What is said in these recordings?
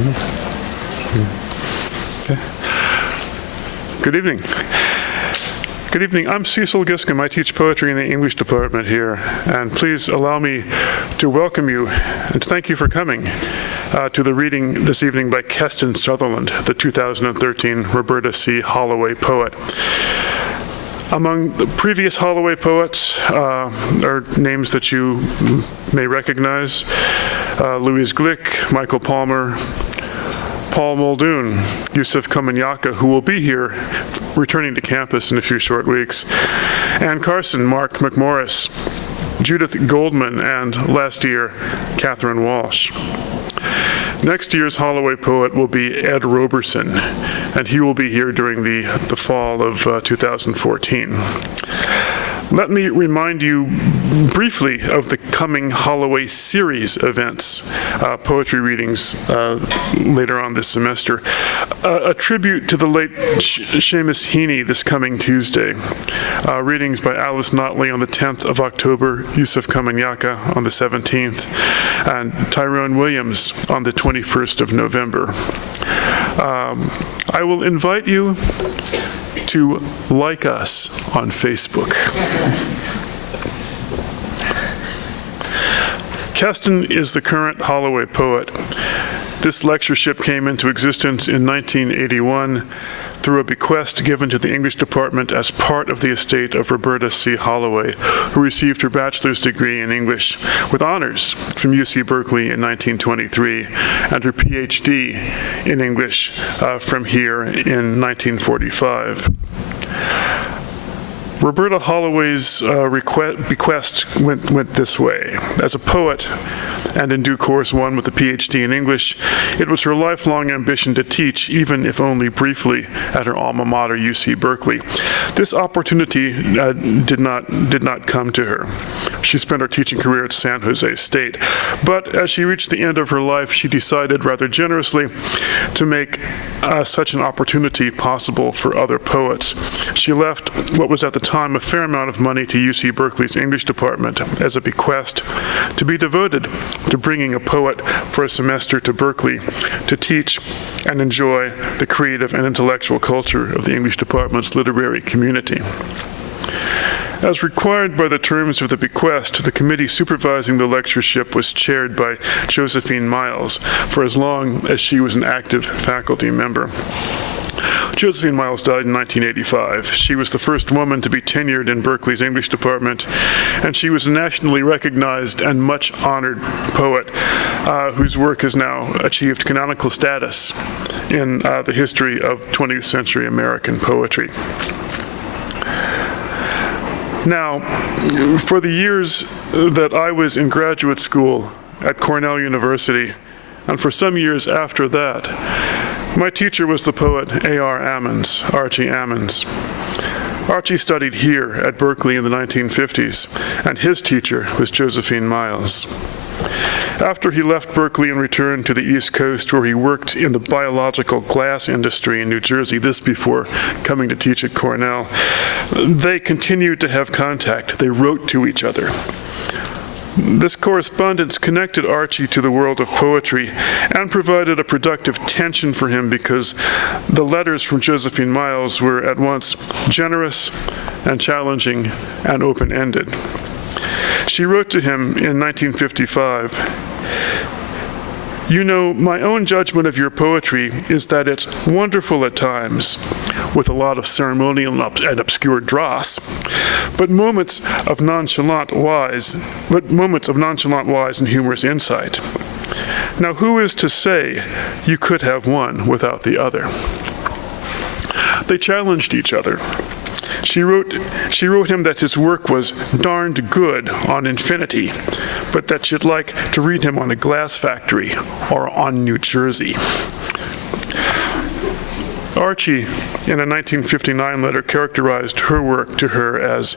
Okay. Good evening. Good evening. I'm Cecil Giscombe. I teach poetry in the English department here, and please allow me to welcome you and to thank you for coming to the reading this evening by Keston Sutherland, the 2013 Roberta C. Holloway poet. Among the previous Holloway poets are names that you may recognize: Louise Glick, Michael Palmer, Paul Muldoon, Yusuf Komunyakaa, who will be here returning to campus in a few short weeks, Ann Carson, Mark McMorris, Judith Goldman, and last year, Catherine Walsh. Next year's Holloway poet will be Ed Roberson, and he will be here during the fall of 2014. Let me remind you briefly of the coming Holloway series events, poetry readings later on this semester. A tribute to the late Seamus Heaney this coming Tuesday. Readings by Alice Notley on the 10th of October, Yusuf Komunyakaa on the 17th, and Tyrone Williams on the 21st of November. I will invite you to like us on Facebook. Keston is the current Holloway poet. This lectureship came into existence in 1981 through a bequest given to the English department as part of the estate of Roberta C. Holloway, who received her bachelor's degree in English with honors from UC Berkeley in 1923 and her PhD in English from here in 1945. Roberta Holloway's bequest went this way. As a poet, and in due course one with a PhD in English, it was her lifelong ambition to teach, even if only briefly, at her alma mater, UC Berkeley. This opportunity did not come to her. She spent her teaching career at San Jose State. But as she reached the end of her life, she decided rather generously to make such an opportunity possible for other poets. She left what was at the time a fair amount of money to UC Berkeley's English department as a bequest to be devoted to bringing a poet for a semester to Berkeley to teach and enjoy the creative and intellectual culture of the English department's literary community. As required by the terms of the bequest, the committee supervising the lectureship was chaired by Josephine Miles for as long as she was an active faculty member. Josephine Miles died in 1985. She was the first woman to be tenured in Berkeley's English department, and she was a nationally recognized and much honored poet whose work has now achieved canonical status in the history of 20th century American poetry. Now, for the years that I was in graduate school at Cornell University, and for some years after that, my teacher was the poet A.R. Ammons, Archie Ammons. Archie studied here at Berkeley in the 1950s, and his teacher was Josephine Miles. After he left Berkeley and returned to the East Coast, where he worked in the biological glass industry in New Jersey, this before coming to teach at Cornell, they continued to have contact. They wrote to each other. This correspondence connected Archie to the world of poetry and provided a productive tension for him because the letters from Josephine Miles were at once generous and challenging and open-ended. She wrote to him in 1955, "You know, my own judgment of your poetry is that it's wonderful at times, with a lot of ceremonial and obscure dross, but moments of nonchalant wise and humorous insight. Now, who is to say you could have one without the other?" They challenged each other. She wrote him that his work was darned good on infinity, but that she'd like to read him on a glass factory or on New Jersey. Archie, in a 1959 letter, characterized her work to her as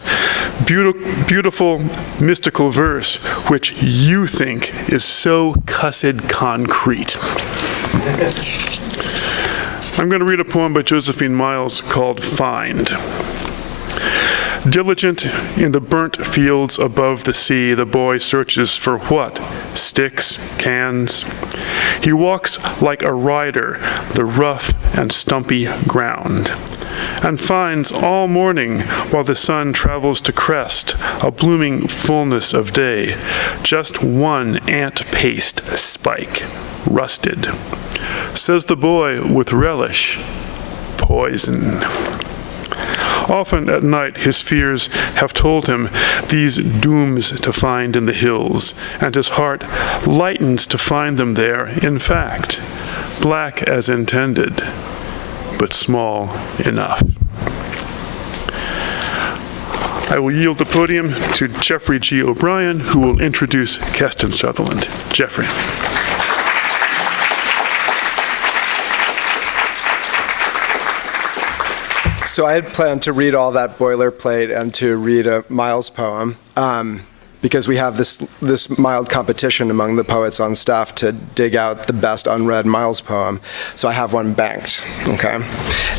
beautiful, mystical verse, which you think is so cussed concrete. I'm going to read a poem by Josephine Miles called Find. Diligent in the burnt fields above the sea, the boy searches for what? Sticks, cans. He walks like a rider the rough and stumpy ground, and finds all morning, while the sun travels to crest a blooming fullness of day, just one ant-paced spike, rusted. Says the boy with relish, poison. Often at night his fears have told him these dooms to find in the hills, and his heart lightens to find them there, in fact, black as intended, but small enough. I will yield the podium to Geoffrey G. O'Brien, who will introduce Keston Sutherland. Geoffrey. So I had planned to read all that boilerplate and to read a Miles poem, because we have this mild competition among the poets on staff to dig out the best unread Miles poem. So I have one banked, okay?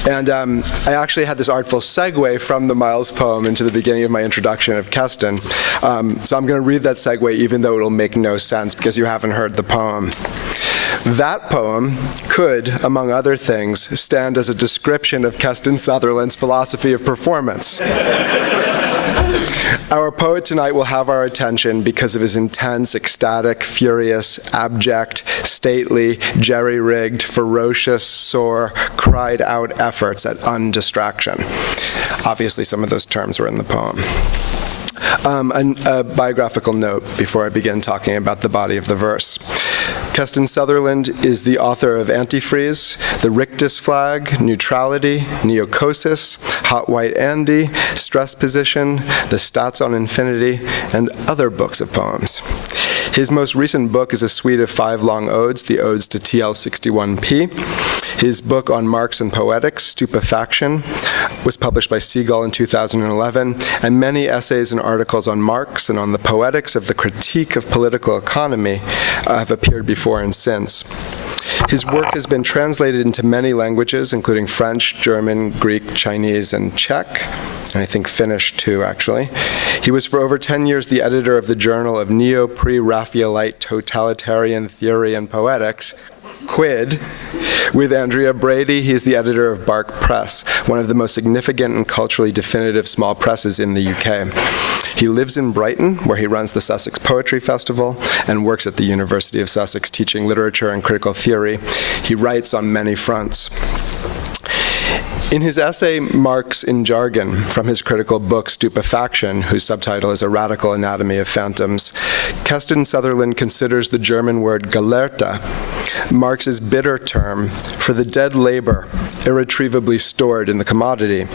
And I actually had this artful segue from the Miles poem into the beginning of my introduction of Keston. So I'm going to read that segue even though it'll make no sense because you haven't heard the poem. That poem could, among other things, stand as a description of Keston Sutherland's philosophy of performance. Our poet tonight will have our attention because of his intense, ecstatic, furious, abject, stately, jerry-rigged, ferocious, sore, cried-out efforts at undistraction. Obviously, some of those terms were in the poem. A biographical note before I begin talking about the body of the verse. Keston Sutherland is the author of Antifreeze, The Rictus Flag, Neutrality, Neocosis, Hot White Andy, Stress Position, The Stats on Infinity, and other books of poems. His most recent book is a suite of 5 long odes, the Odes to TL61P. His book on Marx and Poetics, Stupefaction, was published by Seagull in 2011, and many essays and articles on Marx and on the poetics of the critique of political economy have appeared before and since. His work has been translated into many languages, including French, German, Greek, Chinese, and Czech, and I think Finnish too, actually. He was for over 10 years the editor of the Journal of Neo-Pre-Raphaelite Totalitarian Theory and Poetics, Quid. With Andrea Brady, he is the editor of Bark Press, one of the most significant and culturally definitive small presses in the UK. He lives in Brighton, where he runs the Sussex Poetry Festival and works at the University of Sussex teaching literature and critical theory. He writes on many fronts. In his essay, Marx in Jargon, from his critical book Stupefaction, whose subtitle is A Radical Anatomy of Phantoms, Keston Sutherland considers the German word Gelehrter, Marx's bitter term for the dead labor irretrievably stored in the commodity.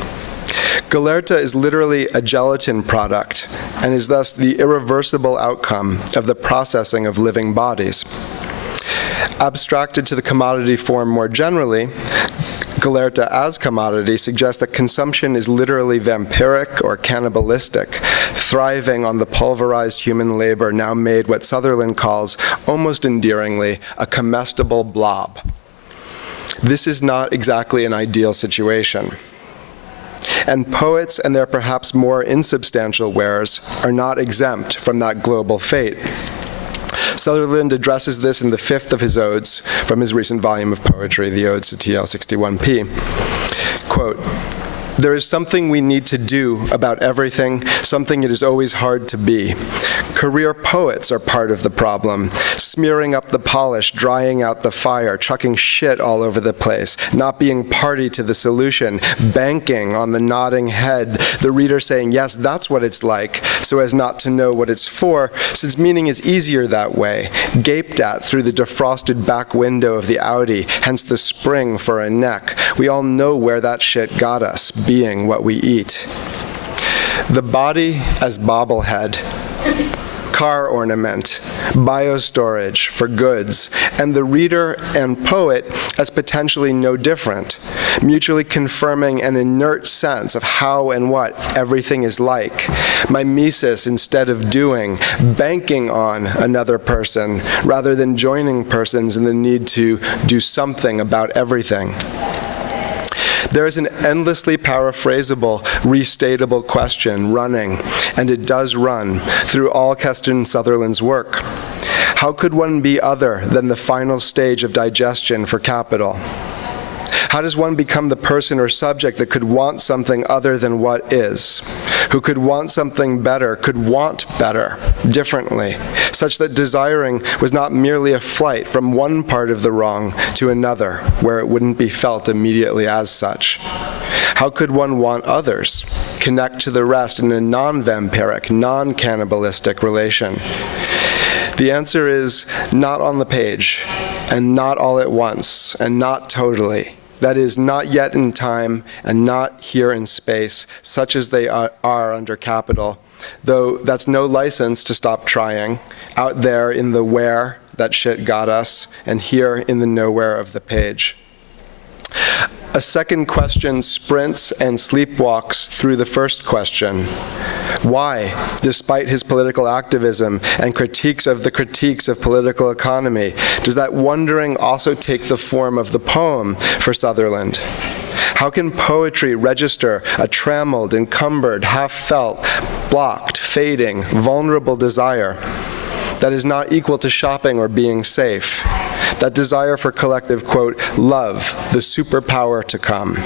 Gelehrter is literally a gelatin product and is thus the irreversible outcome of the processing of living bodies. Abstracted to the commodity form more generally, Gelehrter as commodity suggests that consumption is literally vampiric or cannibalistic, thriving on the pulverized human labor now made what Sutherland calls, almost endearingly, a comestible blob. This is not exactly an ideal situation. And poets and their perhaps more insubstantial wares are not exempt from that global fate. Sutherland addresses this in the 5th of his odes from his recent volume of poetry, the Odes to TL61P. Quote, "There is something we need to do about everything, something it is always hard to be. Career poets are part of the problem, smearing up the polish, drying out the fire, chucking shit all over the place, not being party to the solution, banking on the nodding head, the reader saying, yes, that's what it's like, so as not to know what it's for, since meaning is easier that way, gaped at through the defrosted back window of the Audi, hence the spring for a neck. We all know where that shit got us, being what we eat. The body as bobblehead, car ornament, biostorage for goods, and the reader and poet as potentially no different, mutually confirming an inert sense of how and what everything is like, mimesis instead of doing, banking on another person rather than joining persons in the need to do something about everything. There is an endlessly paraphrasable, restatable question running, and it does run, through all Keston Sutherland's work. How could one be other than the final stage of digestion for capital? How does one become the person or subject that could want something other than what is, who could want something better, could want better, differently, such that desiring was not merely a flight from one part of the wrong to another, where it wouldn't be felt immediately as such? How could one want others, connect to the rest in a non-vampiric, non-cannibalistic relation? The answer is not on the page, and not all at once, and not totally. That is, not yet in time, and not here in space, such as they are under capital, though that's no license to stop trying, out there in the where that shit got us, and here in the nowhere of the page. A second question sprints and sleepwalks through the first question. Why, despite his political activism and critiques of political economy, does that wondering also take the form of the poem for Sutherland? How can poetry register a trammeled, encumbered, half-felt, blocked, fading, vulnerable desire that is not equal to shopping or being safe? That desire for collective, quote, love, the superpower to come.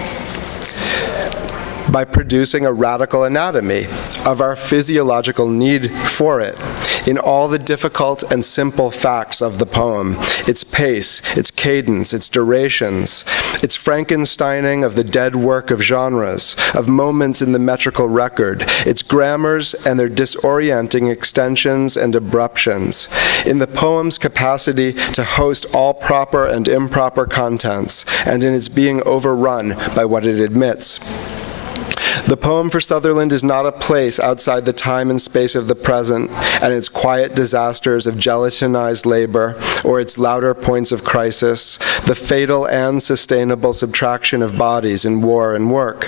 By producing a radical anatomy of our physiological need for it in all the difficult and simple facts of the poem, its pace, its cadence, its durations, its Frankensteining of the dead work of genres, of moments in the metrical record, its grammars and their disorienting extensions and abruptions, in the poem's capacity to host all proper and improper contents, and in its being overrun by what it admits. The poem for Sutherland is not a place outside the time and space of the present and its quiet disasters of gelatinized labor or its louder points of crisis, the fatal and sustainable subtraction of bodies in war and work.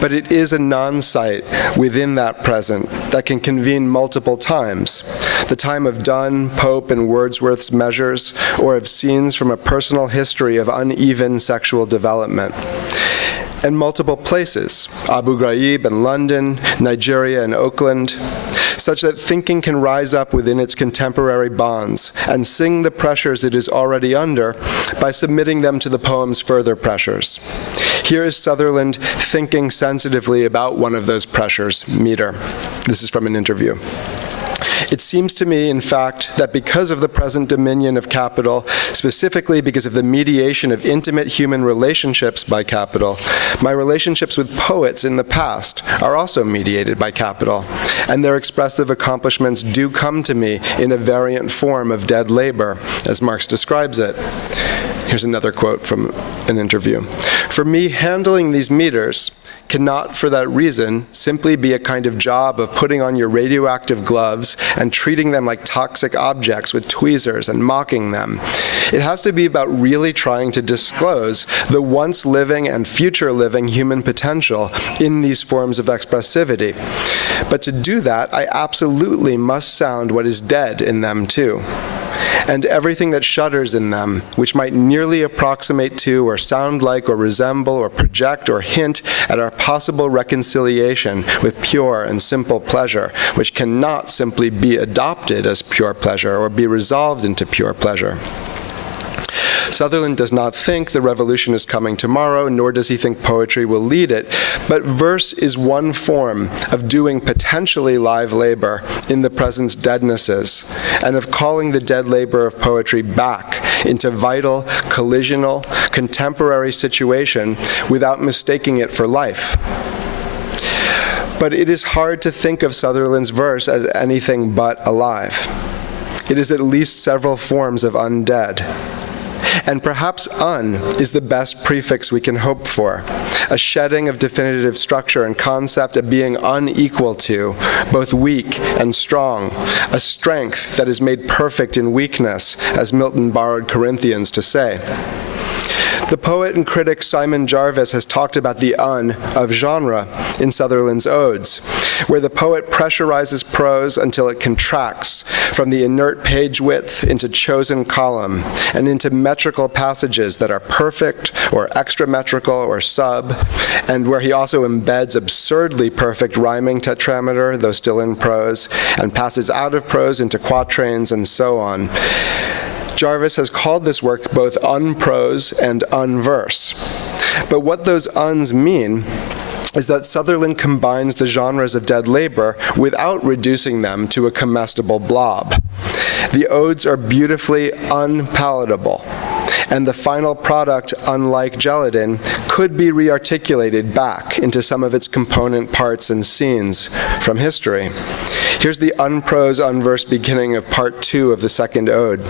But it is a non-site within that present that can convene multiple times, the time of Donne, Pope, and Wordsworth's measures, or of scenes from a personal history of uneven sexual development. And multiple places, Abu Ghraib and London, Nigeria and Oakland, such that thinking can rise up within its contemporary bonds and sing the pressures it is already under by submitting them to the poem's further pressures. Here is Sutherland thinking sensitively about one of those pressures, meter. This is from an interview. It seems to me, in fact, that because of the present dominion of capital, specifically because of the mediation of intimate human relationships by capital, my relationships with poets in the past are also mediated by capital, and their expressive accomplishments do come to me in a variant form of dead labor, as Marx describes it. Here's another quote from an interview. For me, handling these meters cannot, for that reason, simply be a kind of job of putting on your radioactive gloves and treating them like toxic objects with tweezers and mocking them. It has to be about really trying to disclose the once living and future living human potential in these forms of expressivity. But to do that, I absolutely must sound what is dead in them too. And everything that shudders in them, which might nearly approximate to or sound like or resemble or project or hint at our possible reconciliation with pure and simple pleasure, which cannot simply be adopted as pure pleasure or be resolved into pure pleasure. Sutherland does not think the revolution is coming tomorrow, nor does he think poetry will lead it, but verse is one form of doing potentially live labor in the present's deadnesses, and of calling the dead labor of poetry back into vital, collisional, contemporary situation without mistaking it for life. But it is hard to think of Sutherland's verse as anything but alive. It is at least several forms of undead. And perhaps is the best prefix we can hope for, a shedding of definitive structure and concept, a being unequal to, both weak and strong, a strength that is made perfect in weakness, as Milton borrowed Corinthians to say. The poet and critic Simon Jarvis has talked about the of genre in Sutherland's odes. where the poet pressurizes prose until it contracts from the inert page width into chosen column and into metrical passages that are perfect or extrametrical or sub, and where he also embeds absurdly perfect rhyming tetrameter, though still in prose, and passes out of prose into quatrains and so on. Jarvis has called this work both unprose and unverse. But what those uns mean is that Sutherland combines the genres of dead labor without reducing them to a comestible blob. The odes are beautifully unpalatable, and the final product, unlike gelatin, could be rearticulated back into some of its component parts and scenes from history. Here's the unprose, unverse beginning of part 2 of the second ode.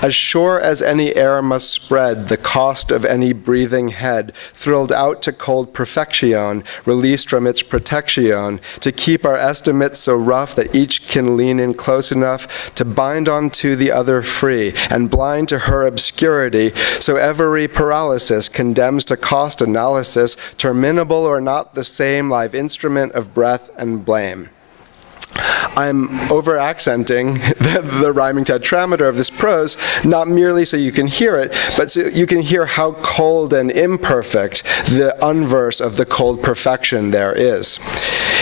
As sure as any air must spread, the cost of any breathing head, thrilled out to cold perfection, released from its protection, to keep our estimates so rough that each can lean in close enough to bind onto the other free, and blind to her obscurity, so every paralysis condemns to cost analysis, terminable or not the same live instrument of breath and blame. I'm over-accenting the rhyming tetrameter of this prose, not merely so you can hear it, but so you can hear how cold and imperfect the unverse of the cold perfection there is.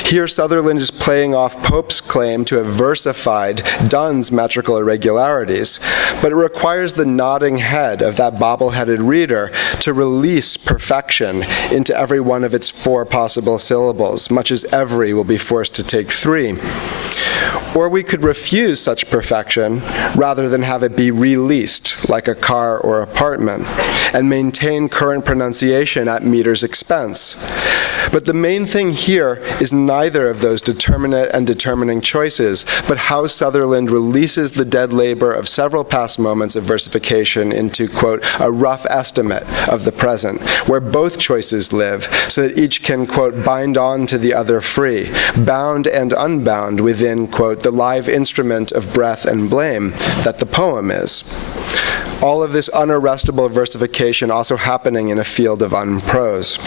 Here Sutherland is playing off Pope's claim to have versified Donne's metrical irregularities, but it requires the nodding head of that bobble-headed reader to release perfection into every one of its 4 possible syllables, much as every will be forced to take 3. Or we could refuse such perfection rather than have it be released like a car or apartment and maintain current pronunciation at meter's expense. But the main thing here is neither of those determinate and determining choices, but how Sutherland releases the dead labor of several past moments of versification into, quote, a rough estimate of the present, where both choices live, so that each can, quote, bind on to the other free, bound and unbound within, quote, the live instrument of breath and blame that the poem is. All of this unarrestable versification also happening in a field of unprose.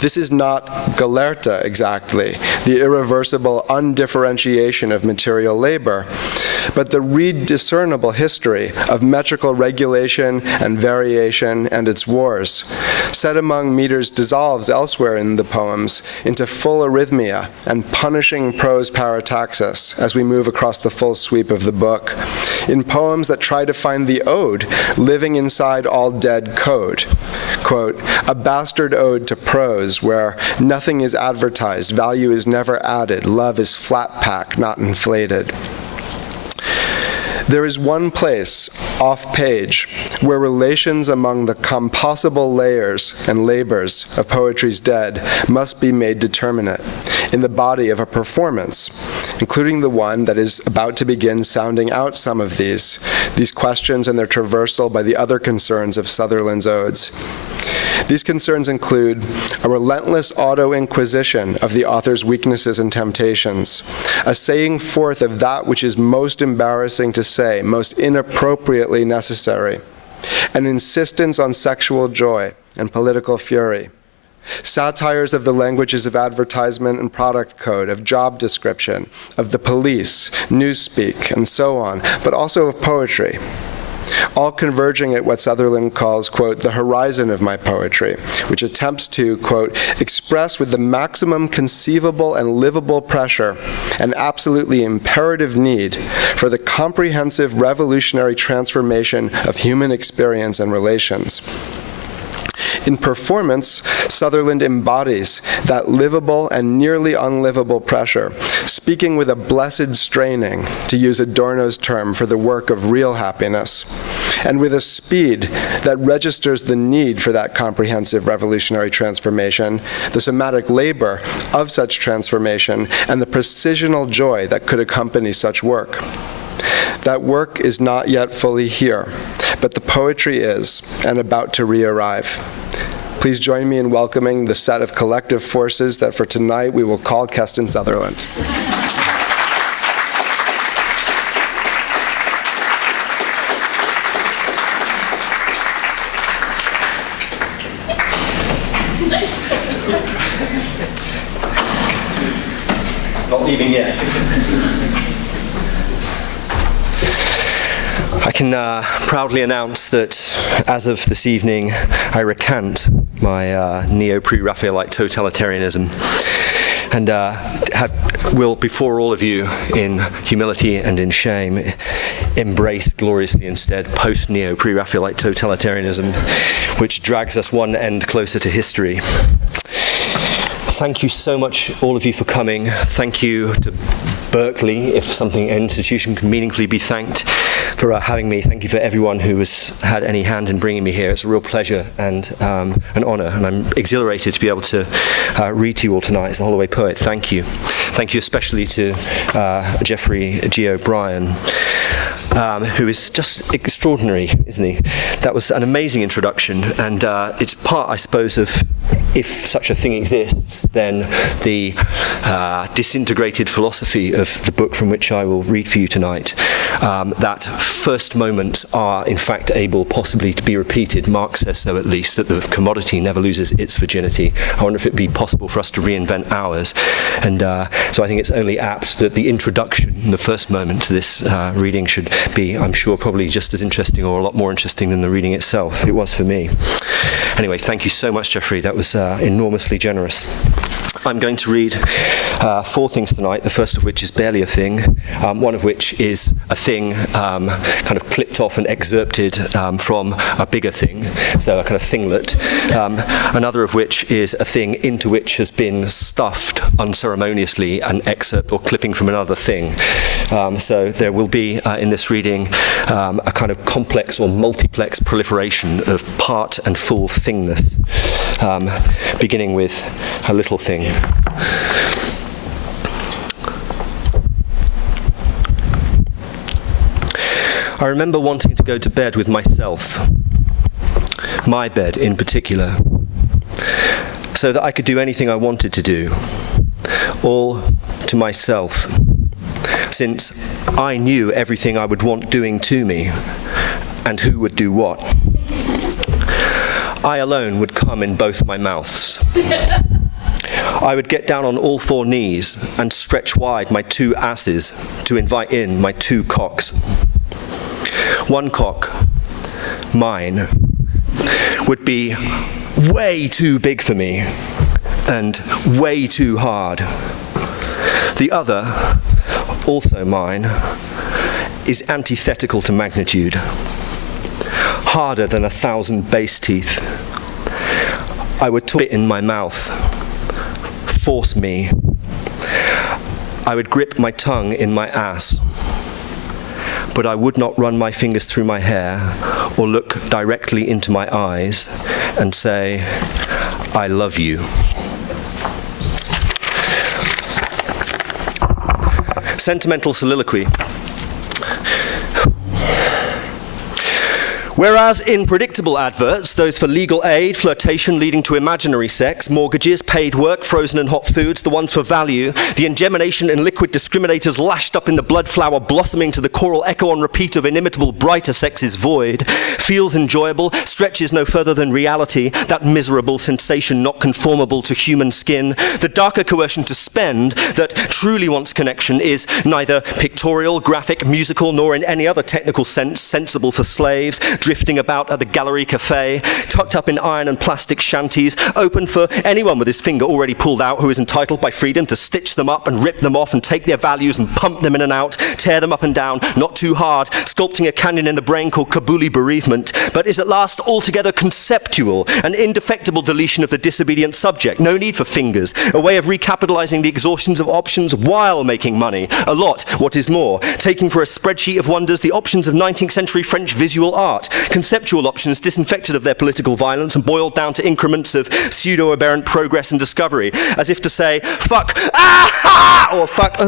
This is not Galerta exactly, the irreversible undifferentiation of material labor, but the rediscernible history of metrical regulation and variation and its wars, set among meters dissolves elsewhere in the poems into full arrhythmia and punishing prose parataxis as we move across the full sweep of the book, in poems that try to find the ode living inside all dead code. Quote, a bastard ode to prose where nothing is advertised, value is never added, love is flat pack, not inflated. There is one place, off-page, where relations among the compossible layers and labors of poetry's dead must be made determinate in the body of a performance, including the one that is about to begin sounding out some of these questions and their traversal by the other concerns of Sutherland's odes. These concerns include a relentless auto-inquisition of the author's weaknesses and temptations, a saying forth of that which is most embarrassing to say, most inappropriately necessary, an insistence on sexual joy and political fury, satires of the languages of advertisement and product code, of job description, of the police, newspeak, and so on, but also of poetry, all converging at what Sutherland calls, quote, the horizon of my poetry, which attempts to, quote, express with the maximum conceivable and livable pressure an absolutely imperative need for the comprehensive revolutionary transformation of human experience and relations. In performance, Sutherland embodies that livable and nearly unlivable pressure, speaking with a blessed straining, to use Adorno's term for the work of real happiness, and with a speed that registers the need for that comprehensive revolutionary transformation, the somatic labor of such transformation, and the precisional joy that could accompany such work. That work is not yet fully here, but the poetry is, and about to re-arrive. Please join me in welcoming the set of collective forces that for tonight we will call Keston Sutherland. leaving yet. I can proudly announce that as of this evening, I recant my neo-pre-Raphaelite totalitarianism and will, before all of you, in humility and in shame, embrace gloriously instead post-neo-pre-Raphaelite totalitarianism, which drags us one end closer to history. Thank you so much, all of you, for coming. Thank you to Berkeley, if an institution can meaningfully be thanked, for having me. Thank you for everyone who has had any hand in bringing me here. It's a real pleasure and an honor, and I'm exhilarated to be able to read to you all tonight as a Holloway poet. Thank you. Thank you especially to Geoffrey G. who is just extraordinary, isn't he? That was an amazing introduction, and it's part, I suppose, of, if such a thing exists, then the disintegrated philosophy of the book from which I will read for you tonight, that first moments are in fact able possibly to be repeated. Marx says so, at least, that the commodity never loses its virginity. I wonder if it'd be possible for us to reinvent ours. And so I think it's only apt that the introduction, the first moment to this reading, should be, I'm sure, probably just as interesting or a lot more interesting than the reading itself. It was for me. Anyway, thank you so much, Geoffrey. That was enormously generous. I'm going to read 4 things tonight, the first of which is barely a thing, one of which is a thing kind of clipped off and excerpted from a bigger thing, so a kind of thinglet, another of which is a thing into which has been stuffed unceremoniously an excerpt or clipping from another thing. So there will be in this reading a kind of complex or multiplex proliferation of part and full thingness, beginning with a little thing. I remember wanting to go to bed with myself, my bed in particular, so that I could do anything I wanted to do, all to myself, since I knew everything I would want doing to me, and who would do what. I alone would come in both my mouths. I would get down on all 4 knees and stretch wide my 2 asses to invite in my 2 cocks. One cock, mine, would be way too big for me and way too hard. The other, also mine, is antithetical to magnitude, harder than 1,000 base teeth. I would put it in my mouth, force me. I would grip my tongue in my ass, but I would not run my fingers through my hair or look directly into my eyes and say, I love you. Sentimental soliloquy. Whereas in predictable adverts, those for legal aid, flirtation leading to imaginary sex, mortgages, paid work, frozen and hot foods, the ones for value, the ingemination in liquid discriminators lashed up in the blood flower blossoming to the choral echo on repeat of inimitable brighter sex's void, feels enjoyable, stretches no further than reality, that miserable sensation not conformable to human skin, the darker coercion to spend that truly wants connection is neither pictorial, graphic, musical, nor in any other technical sense sensible for slaves, drifting about at the Gallery Cafe, tucked up in iron and plastic shanties, open for anyone with his finger already pulled out who is entitled by freedom to stitch them up and rip them off and take their values and pump them in and out, tear them up and down, not too hard, sculpting a canyon in the brain called Kabuli bereavement, but is at last altogether conceptual, an indefectible deletion of the disobedient subject, no need for fingers, a way of recapitalizing the exhaustions of options while making money, a lot, what is more, taking for a spreadsheet of wonders the options of 19th century French visual art, conceptual options disinfected of their political violence and boiled down to increments of pseudo-aberrant progress and discovery, as if to say, fuck, ah, or fuck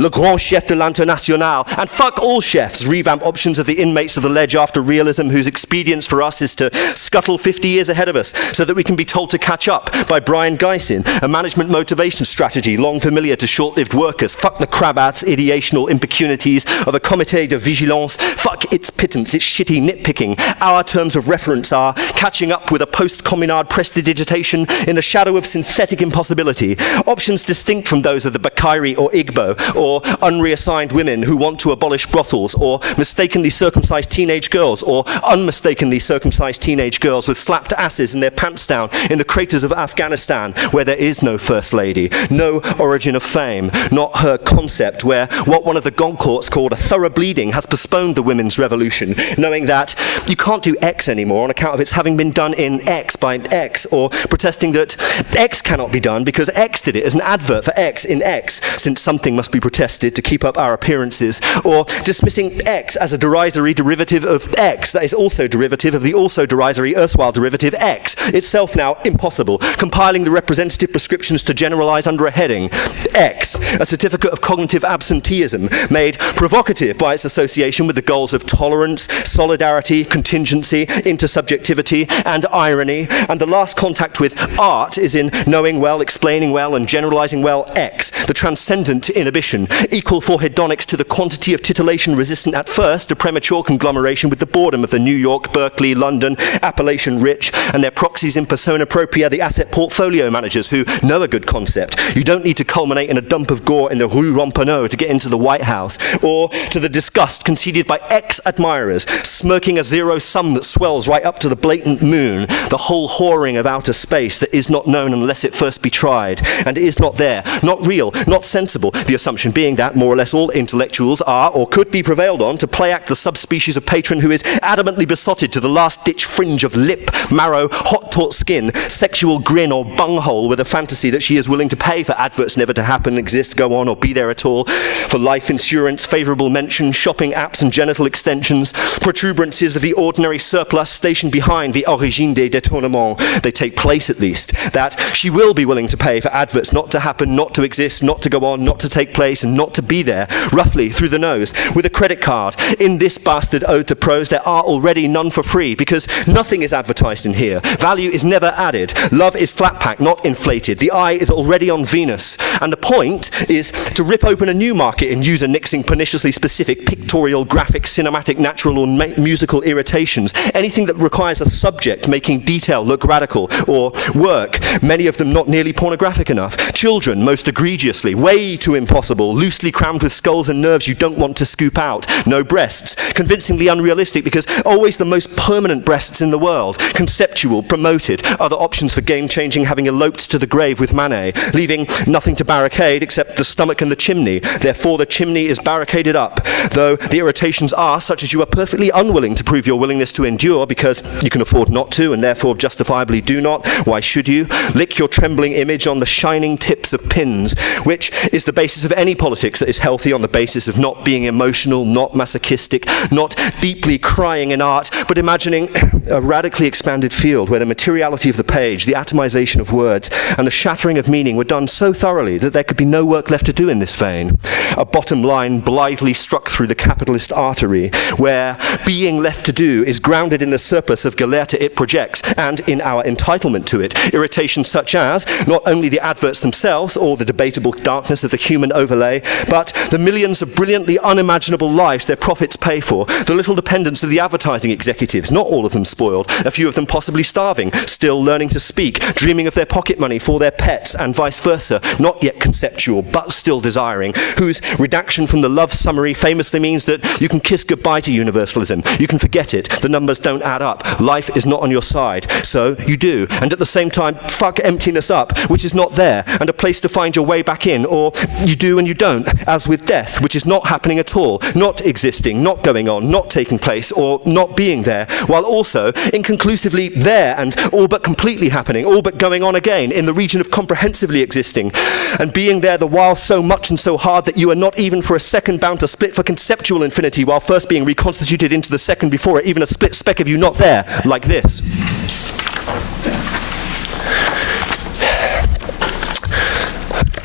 Le Grand grand chef de l'international. And fuck all chefs. Revamp options of the inmates of the ledge after realism, whose expedience for us is to scuttle 50 years ahead of us so that we can be told to catch up by Brian Geisin. A management motivation strategy long familiar to short-lived workers. Fuck the crab-ass ideational impecunities of a comité de vigilance. Fuck its pittance, its shitty nitpicking. Our terms of reference are catching up with a post-communard prestidigitation in the shadow of synthetic impossibility. Options distinct from those of the Bakari or Igbo, or unreassigned women who want to abolish brothels, or mistakenly circumcised teenage girls, or unmistakenly circumcised teenage girls with slapped asses in their pants down in the craters of Afghanistan, where there is no first lady, no origin of fame, not her concept, where what one of the Goncourts called a thorough bleeding has postponed the women's revolution, knowing that you can't do X anymore on account of its having been done in X by X, or protesting that X cannot be done because X did it as an advert for X in X, since something must be protested to keep up our appearances, or dismissing X as a derisory derivative of X that is also derivative of the also derisory erstwhile derivative X, itself now impossible, compiling the representative prescriptions to generalize under a heading, X, a certificate of cognitive absenteeism made provocative by its association with the goals of tolerance, solidarity, contingency, intersubjectivity, and irony, and the last contact with art is in knowing well, explaining well, and generalizing well X, the transcendent inhibition, equal for hedonics to the quantity of titillation resistant at first to premature conglomeration with the boredom of the New York, Berkeley, London, Appalachian rich, and their proxies in persona propria, the asset portfolio managers who know a good concept. You don't need to culminate in a dump of gore in the Rue Ramponneau to get into the White House, or to the disgust conceded by ex-admirers, smirking a zero sum that swells right up to the blatant moon, the whole whoring of outer space that is not known unless it first be tried, and is not there, not real, not sensible, the assumption being that more or less all intellectuals are, or could be prevailed on, to play act the subspecies of patron who is adamantly besotted to the last-ditch fringe of lip, marrow, hot-taut skin, sexual grin or bunghole with a fantasy that she is willing to pay for adverts never to happen, exist, go on, or be there at all, for life insurance, favourable mention, shopping apps and genital extensions, protuberances of the ordinary surplus stationed behind the origine des détournements, they take place at least, that she will be willing to pay for adverts not to happen, not to exist, not to go on, not to take place, and not to be there, roughly through the nose, with a credit card. In this bastard ode to prose, there are already none for free, because nothing is advertised in here. Value is never added. Love is flat packed, not inflated. The eye is already on Venus. And the point is to rip open a new market in user nixing perniciously specific pictorial, graphic, cinematic, natural, or musical irritations. Anything that requires a subject making detail look radical, or work, many of them not nearly pornographic enough. Children, most egregiously, way too impossible, loosely crammed with skulls and nerves you don't want to scoop out. No breasts, convincingly unrealistic because always the most permanent breasts in the world. Conceptual, promoted, other options for game-changing having eloped to the grave with Manet, leaving nothing to barricade except the stomach and the chimney. Therefore the chimney is barricaded up, though the irritations are such as you are perfectly unwilling to prove your willingness to endure because you can afford not to and therefore justifiably do not. Why should you? Lick your trembling image on the shining tips of pins, which is the basis of any politics that is healthy, on the basis of not being emotional, not masochistic, not deeply crying in art, but imagining a radically expanded field where the materiality of the page, the atomization of words, and the shattering of meaning were done so thoroughly that there could be no work left to do in this vein. A bottom line blithely struck through the capitalist artery, where being left to do is grounded in the surplus of Gelehrte it projects, and in our entitlement to it. Irritations such as, not only the adverts themselves, or the debatable darkness of the human overlay, but the millions of brilliantly unimaginable lives their profits pay for, the little dependence of the advertising executives, not all of them spoiled, a few of them possibly starving, still learning to speak, dreaming of their pocket money for their pets, and vice versa, not yet conceptual, but still desiring, whose redaction from the love summary famously means that you can kiss goodbye to universalism, you can forget it, the numbers don't add up, life is not on your side, so you do, and at the same time, fuck emptiness up, which is not there, and a place to find your way back in, or you do and you don't, as with death, which is not happening at all, not existing, not going on, not taking place, or not being there, while also inconclusively there and all but completely happening, all but going on again in the region of comprehensively existing, and being there the while so much and so hard that you are not even for a second bound to split for conceptual infinity while first being reconstituted into the second before it, even a split speck of you not there, like this.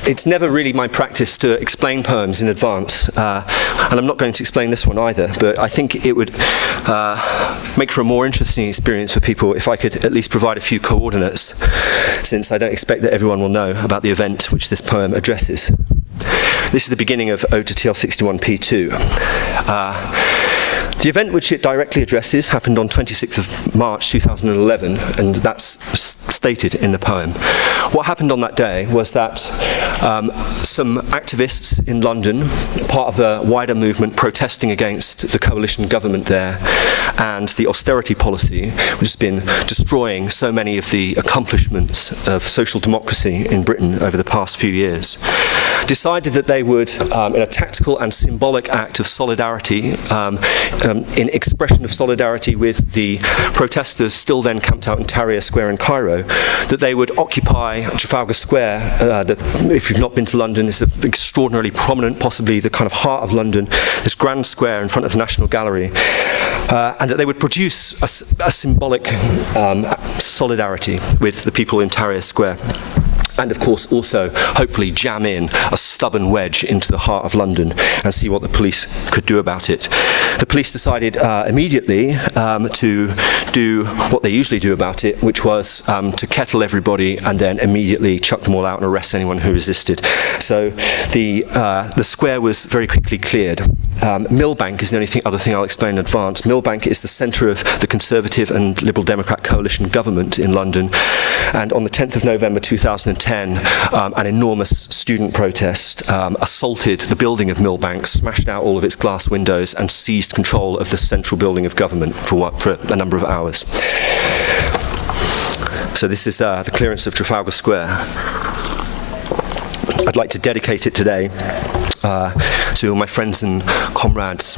It's never really my practice to explain poems in advance, and I'm not going to explain this one either, but I think it would make for a more interesting experience for people if I could at least provide a few coordinates, since I don't expect that everyone will know about the event which this poem addresses. This is the beginning of Ode to TL61P2. The event which it directly addresses happened on 26th of March 2011, and that's stated in the poem. What happened on that day was that some activists in London, part of a wider movement protesting against the coalition government there and the austerity policy, which has been destroying so many of the accomplishments of social democracy in Britain over the past few years, decided that they would, in a tactical and symbolic act of solidarity, in expression of solidarity with the protesters still then camped out in Tahrir Square in Cairo, that they would occupy Trafalgar Square. If you've not been to London, it's an extraordinarily prominent, possibly the kind of heart of London, this grand square in front of the National Gallery, and that they would produce a symbolic solidarity with the people in Tahrir Square. And of course also hopefully jam in a stubborn wedge into the heart of London and see what the police could do about it. The police decided immediately to do what they usually do about it, which was to kettle everybody and then immediately chuck them all out and arrest anyone who resisted. So the square was very quickly cleared. Millbank is the only other thing I'll explain in advance. Millbank is the centre of the Conservative and Liberal Democrat coalition government in London, and on the 10th of November 2010, an enormous student protest assaulted the building of Millbank, smashed out all of its glass windows, and seized control of the central building of government for a number of hours. So this is the clearance of Trafalgar Square. I'd like to dedicate it today to my friends and comrades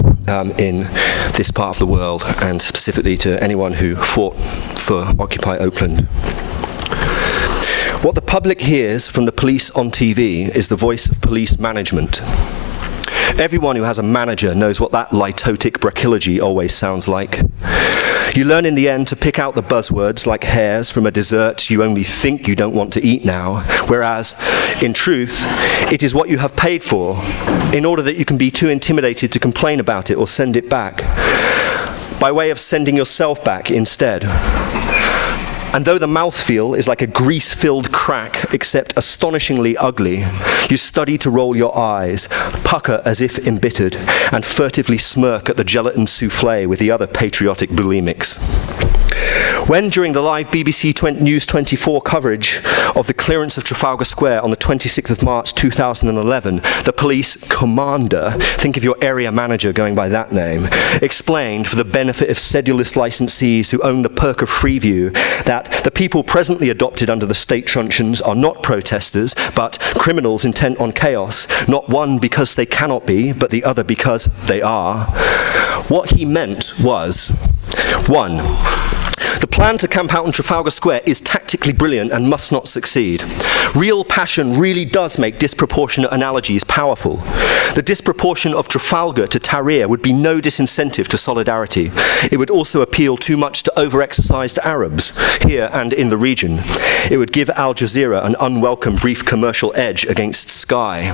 in this part of the world, and specifically to anyone who fought for Occupy Oakland. What the public hears from the police on TV is the voice of police management. Everyone who has a manager knows what that litotic brachyllogy always sounds like. You learn in the end to pick out the buzzwords like hares from a dessert you only think you don't want to eat now, whereas, in truth, it is what you have paid for, in order that you can be too intimidated to complain about it or send it back, by way of sending yourself back instead. And though the mouthfeel is like a grease-filled crack, except astonishingly ugly, you study to roll your eyes, pucker as if embittered, and furtively smirk at the gelatin soufflé with the other patriotic bulimics. When, during the live BBC News 24 coverage of the clearance of Trafalgar Square on the 26th of March 2011, the police commander, think of your area manager going by that name, explained for the benefit of sedulous licensees who own the perk of Freeview that the people presently adopted under the state truncheons are not protesters, but criminals intent on chaos, not one because they cannot be, but the other because they are. What he meant was, 1. The plan to camp out in Trafalgar Square is tactically brilliant and must not succeed. Real passion really does make disproportionate analogies powerful. The disproportion of Trafalgar to Tahrir would be no disincentive to solidarity. It would also appeal too much to over-exercised Arabs here and in the region. It would give Al Jazeera an unwelcome brief commercial edge against Sky.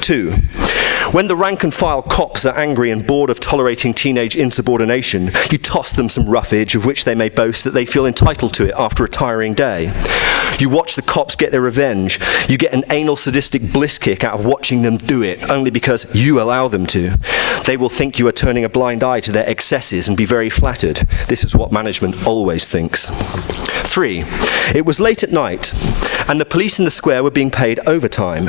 2. When the rank-and-file cops are angry and bored of tolerating teenage insubordination, you toss them some roughage of which they may boast that they feel entitled to it after a tiring day. You watch the cops get their revenge. You get an anal sadistic bliss kick out of watching them do it, only because you allow them to. They will think you are turning a blind eye to their excesses and be very flattered. This is what management always thinks. 3. It was late at night, and the police in the square were being paid overtime.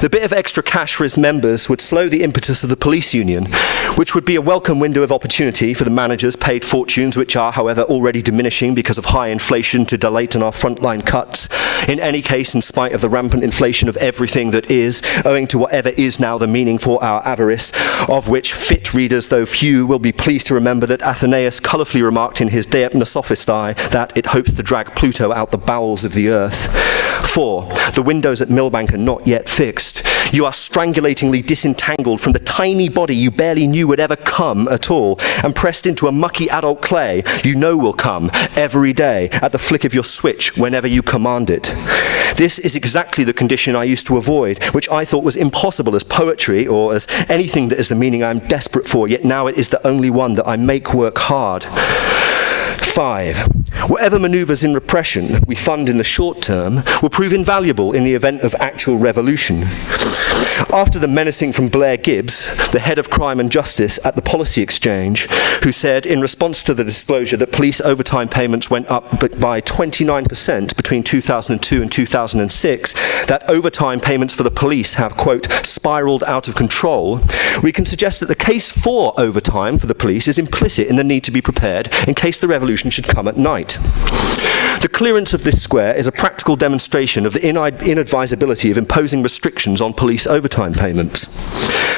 The bit of extra cash for its members would slow the impetus of the police union, which would be a welcome window of opportunity for the managers' paid fortunes, which are, however, already diminishing because of high inflation, to dilate on our frontline cuts. In any case, in spite of the rampant inflation of everything that is, owing to whatever is now the meaning for our avarice, of which fit readers, though few, will be pleased to remember that Athenaeus colourfully remarked in his De Sophistae that it hopes to drag Pluto out the bowels of the earth. 4. The windows at Millbank are not yet fixed. You are strangulatingly disentangled from the tiny body you barely knew would ever come at all, and pressed into a mucky adult clay you know will come every day at the flick of your switch whenever you command it. This is exactly the condition I used to avoid, which I thought was impossible as poetry or as anything that is the meaning I am desperate for, yet now it is the only one that I make work hard. 5. Whatever manoeuvres in repression we fund in the short term will prove invaluable in the event of actual revolution. After the menacing from Blair Gibbs, the head of crime and justice at the Policy Exchange, who said in response to the disclosure that police overtime payments went up by 29% between 2002 and 2006, that overtime payments for the police have, quote, spiraled out of control, we can suggest that the case for overtime for the police is implicit in the need to be prepared in case the revolution should come at night. The clearance of this square is a practical demonstration of the inadvisability of imposing restrictions on police overtime payments.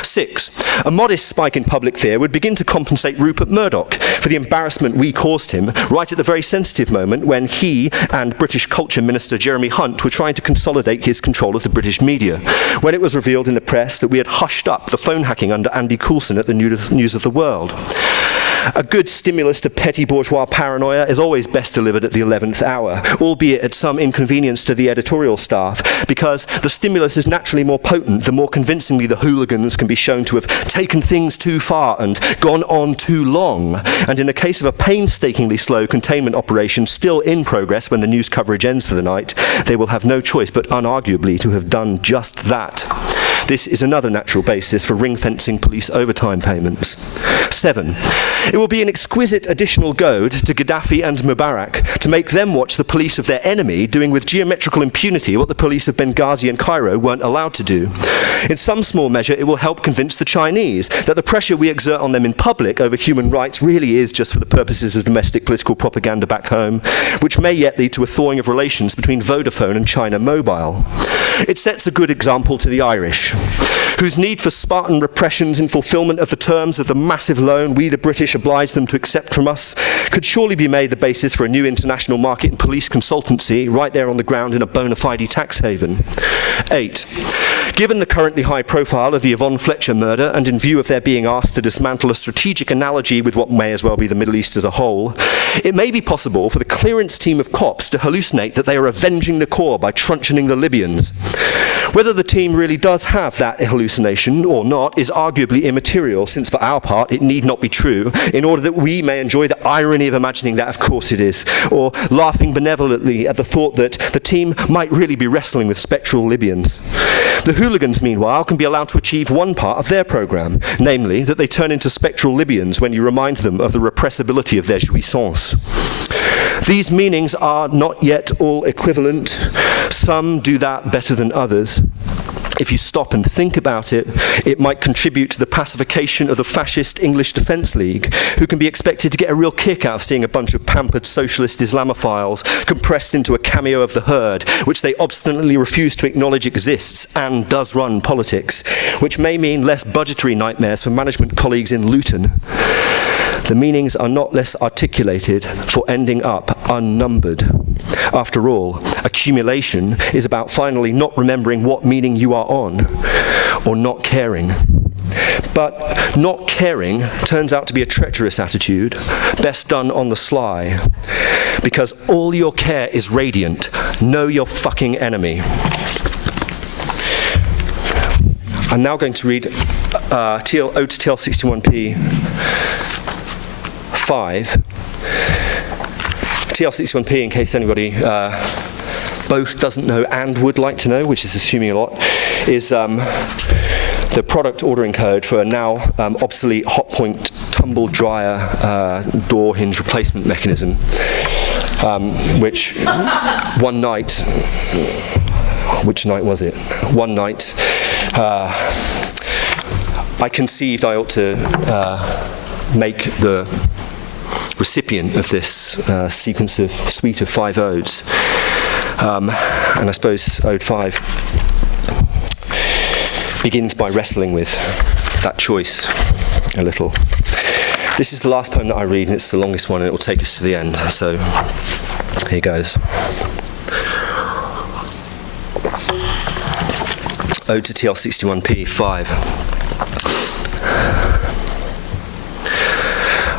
6. A modest spike in public fear would begin to compensate Rupert Murdoch for the embarrassment we caused him right at the very sensitive moment when he and British Culture Minister Jeremy Hunt were trying to consolidate his control of the British media, when it was revealed in the press that we had hushed up the phone hacking under Andy Coulson at the News of the World. A good stimulus to petty bourgeois paranoia is always best delivered at the 11th hour, albeit at some inconvenience to the editorial staff, because the stimulus is naturally more potent the more convincingly the hooligans can be shown to have taken things too far and gone on too long. And in the case of a painstakingly slow containment operation still in progress when the news coverage ends for the night, they will have no choice but unarguably to have done just that. This is another natural basis for ring-fencing police overtime payments. 7. It will be an exquisite additional goad to Gaddafi and Mubarak to make them watch the police of their enemy doing with geometrical impunity what the police of Benghazi and Cairo weren't allowed to do. In some small measure, it will help convince the Chinese that the pressure we exert on them in public over human rights really is just for the purposes of domestic political propaganda back home, which may yet lead to a thawing of relations between Vodafone and China Mobile. It sets a good example to the Irish, whose need for Spartan repressions in fulfillment of the terms of the massive loan we the British obliged them to accept from us could surely be made the basis for a new international market in police consultancy right there on the ground in a bona fide tax haven. 8. Given the currently high profile of the Yvonne Fletcher murder, and in view of their being asked to dismantle a strategic analogy with what may as well be the Middle East as a whole, it may be possible for the clearance team of cops to hallucinate that they are avenging the Corps by truncheoning the Libyans. Whether the team really does have that hallucination or not is arguably immaterial, since for our part it need not be true, in order that we may enjoy the irony of imagining that of course it is, or laughing benevolently at the thought that the team might really be wrestling with spectral Libyans. The hooligans, meanwhile, can be allowed to achieve one part of their programme, namely that they turn into spectral Libyans when you remind them of the repressibility of their jouissance. These meanings are not yet all equivalent. Some do that better than others. If you stop and think about it, it might contribute to the pacification of the fascist English Defence League, who can be expected to get a real kick out of seeing a bunch of pampered socialist Islamophiles compressed into a cameo of the herd, which they obstinately refuse to acknowledge exists and does run politics, which may mean less budgetary nightmares for management colleagues in Luton. The meanings are not less articulated for ending up unnumbered. After all, accumulation is about finally not remembering what meaning you are on, or not caring. But not caring turns out to be a treacherous attitude, best done on the sly, because all your care is radiant. Know your fucking enemy. I'm now going to read Ode to TL61P 5. TL61P, in case anybody both doesn't know and would like to know, which is assuming a lot, is the product ordering code for a now obsolete Hotpoint tumble dryer door hinge replacement mechanism, which one night, which night was it? One night, I conceived I ought to make the recipient of this sequence of suite of 5 odes. And I suppose Ode 5 begins by wrestling with that choice a little. This is the last poem that I read, and it's the longest one, and it will take us to the end. So here goes. Ode to TL61P 5.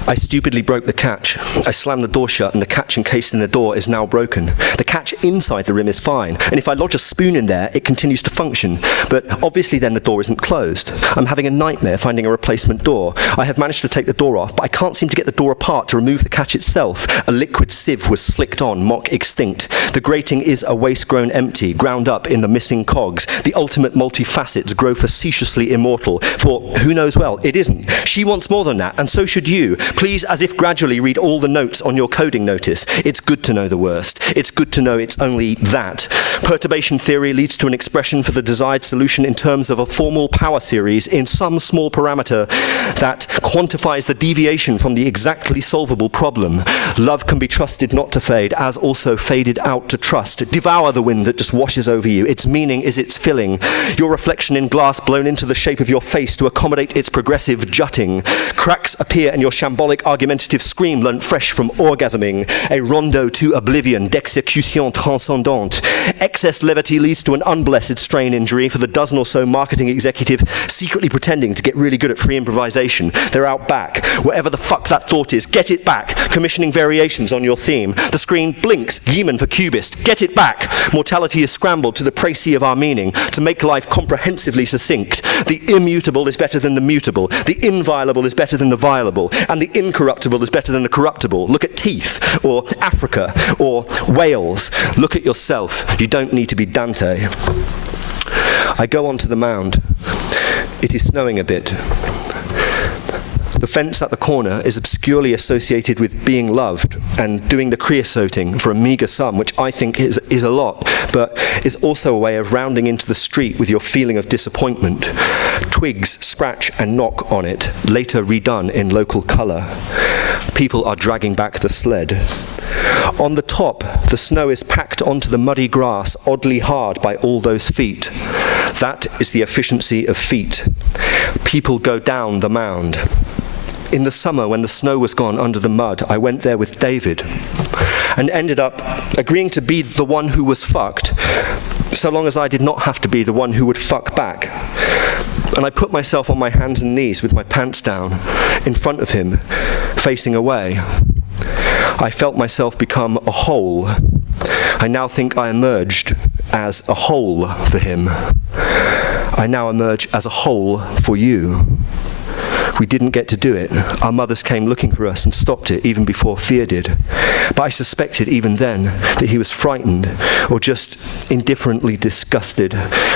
I stupidly broke the catch. I slammed the door shut and the catch encased in the door is now broken. The catch inside the rim is fine, and if I lodge a spoon in there, it continues to function. But obviously then the door isn't closed. I'm having a nightmare finding a replacement door. I have managed to take the door off, but I can't seem to get the door apart to remove the catch itself. A liquid sieve was slicked on, mock extinct. The grating is a waste grown empty, ground up in the missing cogs. The ultimate multifacets grow facetiously immortal, for who knows well, it isn't. She wants more than that, and so should you. Please, as if gradually, read all the notes on your coding notice. It's good to know the worst. It's good to know it's only that. Perturbation theory leads to an expression for the desired solution in terms of a formal power series in some small parameter that quantifies the deviation from the exactly solvable problem. Love can be trusted not to fade, as also faded out to trust. Devour the wind that just washes over you. Its meaning is its filling. Your reflection in glass blown into the shape of your face to accommodate its progressive jutting. Cracks appear in your shambolic argumentative scream learnt fresh from orgasming, a rondo to oblivion, d'exécution transcendante. Excess levity leads to an unblessed strain injury for the dozen or so marketing executive secretly pretending to get really good at free improvisation. They're out back. Whatever the fuck that thought is, get it back. Commissioning variations on your theme. The screen blinks, Yeeman for cubist. Get it back. Mortality is scrambled to the précis of our meaning, to make life comprehensively succinct. The immutable is better than the mutable. The inviolable is better than the violable. And the incorruptible is better than the corruptible. Look at teeth, or Africa, or Wales. Look at yourself. You don't need to be Dante. I go onto the mound. It is snowing a bit. The fence at the corner is obscurely associated with being loved and doing the creosoting for a meagre sum, which I think is a lot, but is also a way of rounding into the street with your feeling of disappointment. Twigs scratch and knock on it, later redone in local colour. People are dragging back the sled. On the top, the snow is packed onto the muddy grass, oddly hard by all those feet. That is the efficiency of feet. People go down the mound. In the summer, when the snow was gone under the mud, I went there with David and ended up agreeing to be the one who was fucked, so long as I did not have to be the one who would fuck back. And I put myself on my hands and knees with my pants down, in front of him, facing away. I felt myself become a whole. I now think I emerged as a whole for him. I now emerge as a whole for you. We didn't get to do it. Our mothers came looking for us and stopped it even before fear did. But I suspected even then that he was frightened or just indifferently disgusted,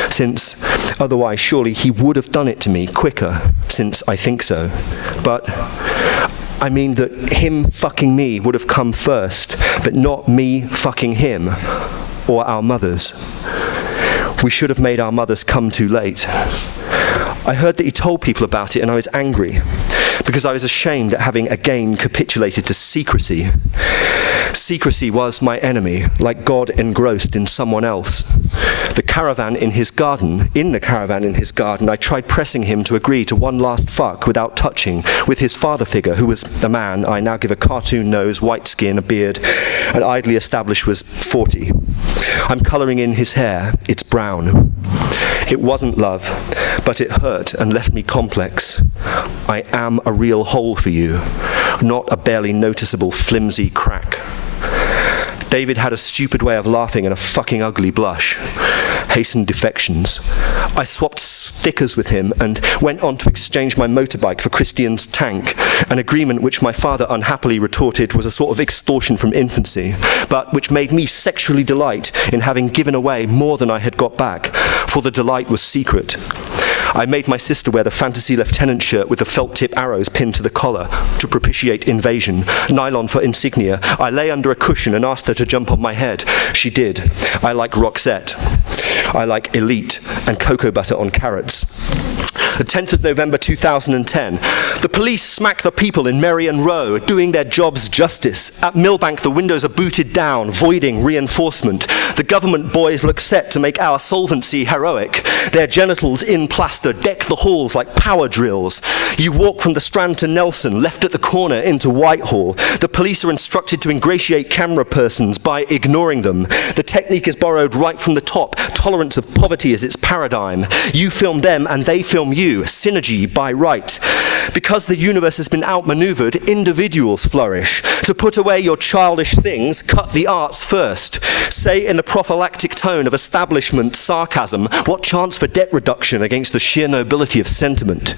since otherwise surely he would have done it to me quicker, since I think so. But I mean that him fucking me would have come first, but not me fucking him or our mothers. We should have made our mothers come too late. I heard that he told people about it and I was angry because I was ashamed at having again capitulated to secrecy. Secrecy was my enemy, like God engrossed in someone else. In the caravan in his garden, I tried pressing him to agree to one last fuck without touching with his father figure, who was a man I now give a cartoon nose, white skin, a beard, and idly established was 40. I'm colouring in his hair. It's brown. It wasn't love, but it hurt and left me complex. I am a real hole for you, not a barely noticeable flimsy crack. David had a stupid way of laughing and a fucking ugly blush. Hastened defections. I swapped stickers with him and went on to exchange my motorbike for Christian's tank, an agreement which my father unhappily retorted was a sort of extortion from infancy, but which made me sexually delight in having given away more than I had got back, for the delight was secret. I made my sister wear the fantasy lieutenant shirt with the felt-tip arrows pinned to the collar to propitiate invasion, nylon for insignia. I lay under a cushion and asked her to jump on my head. She did. I like Roxette. I like Elite and cocoa butter on carrots. The 10th of November 2010. The police smack the people in Merrion Row, doing their jobs justice. At Millbank, the windows are booted down, voiding reinforcement. The government boys look set to make our solvency heroic. Their genitals in plaster deck the halls like power drills. You walk from the Strand to Nelson, left at the corner into Whitehall. The police are instructed to ingratiate camera persons by ignoring them. The technique is borrowed right from the top. Tolerance of poverty is its paradigm. You film them and they film you. Synergy by right. Because the universe has been outmaneuvered, individuals flourish. To put away your childish things, cut the arts first. Say in the prophylactic tone of establishment sarcasm, what chance for debt reduction against the sheer nobility of sentiment?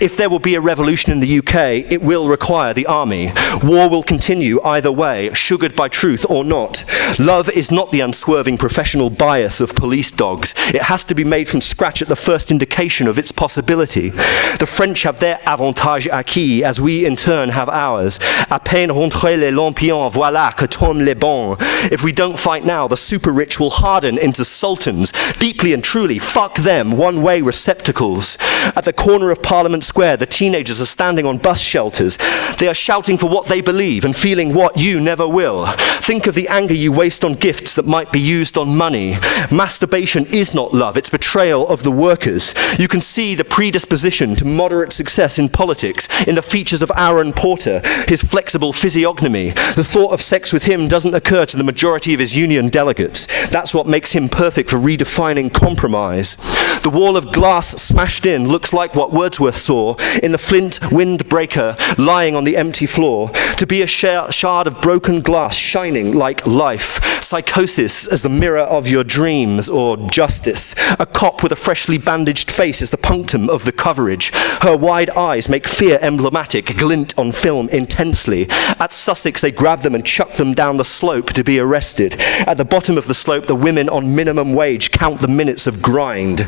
If there will be a revolution in the UK, it will require the army. War will continue either way, sugared by truth or not. Love is not the unswerving professional bias of police dogs. It has to be made from scratch at the first indication of its possibility. The French have their avantage acquis, as we in turn have ours. À peine rentrés les lampions, voilà que tombent les bons. If we don't fight now, the super rich will harden into sultans. Deeply and truly, fuck them, one-way receptacles. At the corner of Parliament Square, the teenagers are standing on bus shelters. They are shouting for what they believe and feeling what you never will. Think of the anger you waste on gifts that might be used on money. Masturbation is not love, it's betrayal of the workers. You can see the predisposition to moderate success in politics in the features of Aaron Porter, his flexible physiognomy. The thought of sex with him doesn't occur to the majority of his union delegates. That's what makes him perfect for redefining compromise. The wall of glass smashed in looks like what Wordsworth saw in the flint windbreaker lying on the empty floor. To be a shard of broken glass shining like life. Psychosis as the mirror of your dreams, or justice. A cop with a freshly bandaged face is the punctum of the coverage. Her wide eyes make fear emblematic, glint on film intensely. At Sussex, they grab them and chuck them down the slope to be arrested. At the bottom of the slope, the women on minimum wage count the minutes of grind.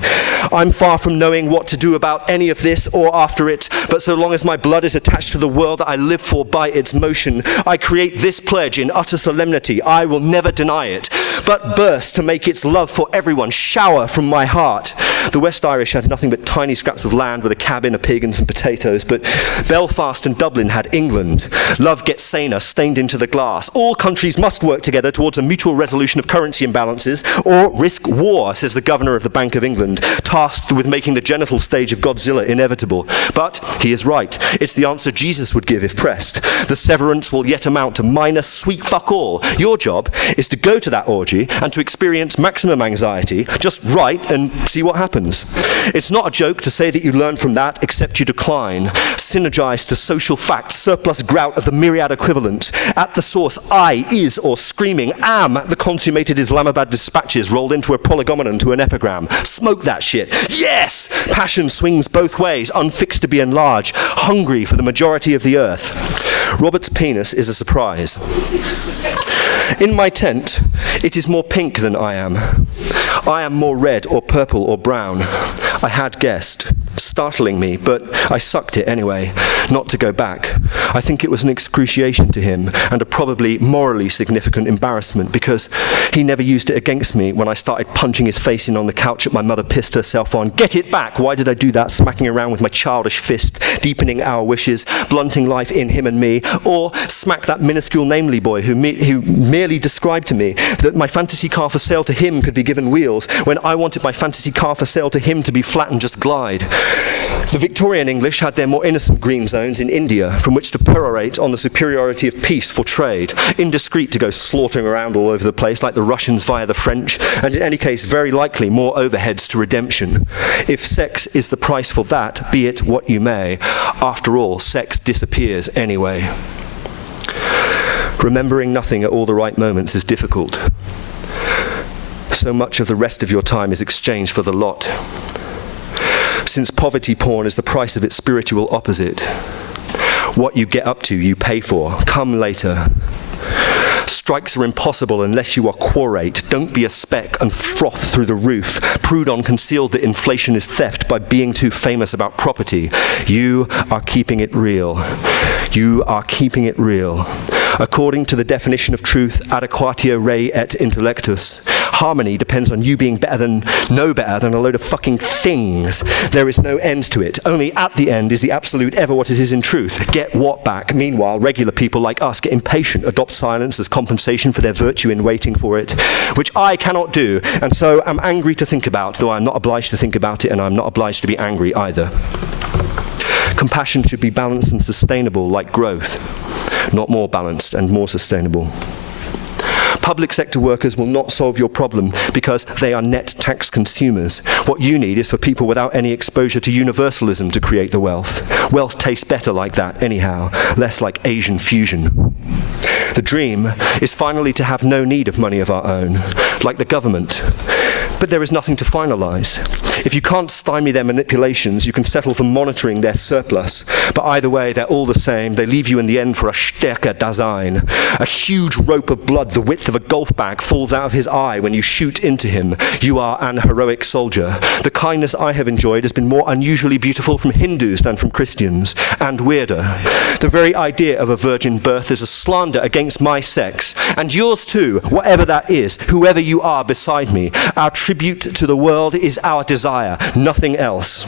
I'm far from knowing what to do about any of this or after it, but so long as my blood is attached to the world that I live for by its motion, I create this pledge in utter solemnity. I will never deny it, but burst to make its love for everyone shower from my heart. The West Irish had nothing but tiny scraps of land with a cabin, a pig and some potatoes, but Belfast and Dublin had England. Love gets saner, stained into the glass. All countries must work together towards a mutual resolution of currency imbalances or risk war, says the Governor of the Bank of England, tasked with making the genital stage of Godzilla inevitable. But he is right. It's the answer Jesus would give if pressed. The severance will yet amount to minus sweet fuck all. Your job is to go to that orgy and to experience maximum anxiety, just write and see what happens. It's not a joke to say that you learn from that, except you decline. Synergize to social fact, surplus grout of the myriad equivalents. At the source, I is, or screaming, am the consummated Islamabad dispatches rolled into a prolegomena to an epigram. Smoke that shit. Yes! Passion swings both ways, unfixed to be enlarged, hungry for the majority of the earth. Robert's penis is a surprise. In my tent, it is more pink than I am. I am more red or purple or brown. I had guessed, startling me, but I sucked it anyway, not to go back. I think it was an excruciation to him and a probably morally significant embarrassment because he never used it against me when I started punching his face in on the couch that my mother pissed herself on. Get it back! Why did I do that? Smacking around with my childish fist, deepening our wishes, blunting life in him and me, or smack that minuscule namely boy who merely described to me that my fantasy car for sale to him could be given wheels when I wanted my fantasy car for sale to him to be flat and just glide. The Victorian English had their more innocent green zones in India from which to perorate on the superiority of peace for trade. Indiscreet to go slaughtering around all over the place like the Russians via the French, and in any case very likely more overheads to redemption. If sex is the price for that, be it what you may. After all, sex disappears anyway. Remembering nothing at all the right moments is difficult. So much of the rest of your time is exchanged for the lot. Since poverty porn is the price of its spiritual opposite. What you get up to, you pay for. Come later. Strikes are impossible unless you are quorate. Don't be a speck and froth through the roof. Proudhon concealed that inflation is theft by being too famous about property. You are keeping it real. You are keeping it real. According to the definition of truth, adequatio rei et intellectus, harmony depends on you being no better than a load of fucking things. There is no end to it. Only at the end is the absolute ever what it is in truth. Get what back? Meanwhile, regular people like us get impatient, adopt silence as compensation for their virtue in waiting for it, which I cannot do, and so am angry to think about, though I'm not obliged to think about it, and I'm not obliged to be angry either. Compassion should be balanced and sustainable like growth, not more balanced and more sustainable. Public sector workers will not solve your problem because they are net tax consumers. What you need is for people without any exposure to universalism to create the wealth. Wealth tastes better like that anyhow, less like Asian fusion. The dream is finally to have no need of money of our own, like the government. But there is nothing to finalize. If you can't stymie their manipulations, you can settle for monitoring their surplus. But either way, they're all the same. They leave you in the end for a Stärke-Dasein. A huge rope of blood the width of a golf bag falls out of his eye when you shoot into him. You are an heroic soldier. The kindness I have enjoyed has been more unusually beautiful from Hindus than from Christians, and weirder. The very idea of a virgin birth is a slander against my sex, and yours too, whatever that is, whoever you are beside me. Our tribute to the world is our desire, nothing else.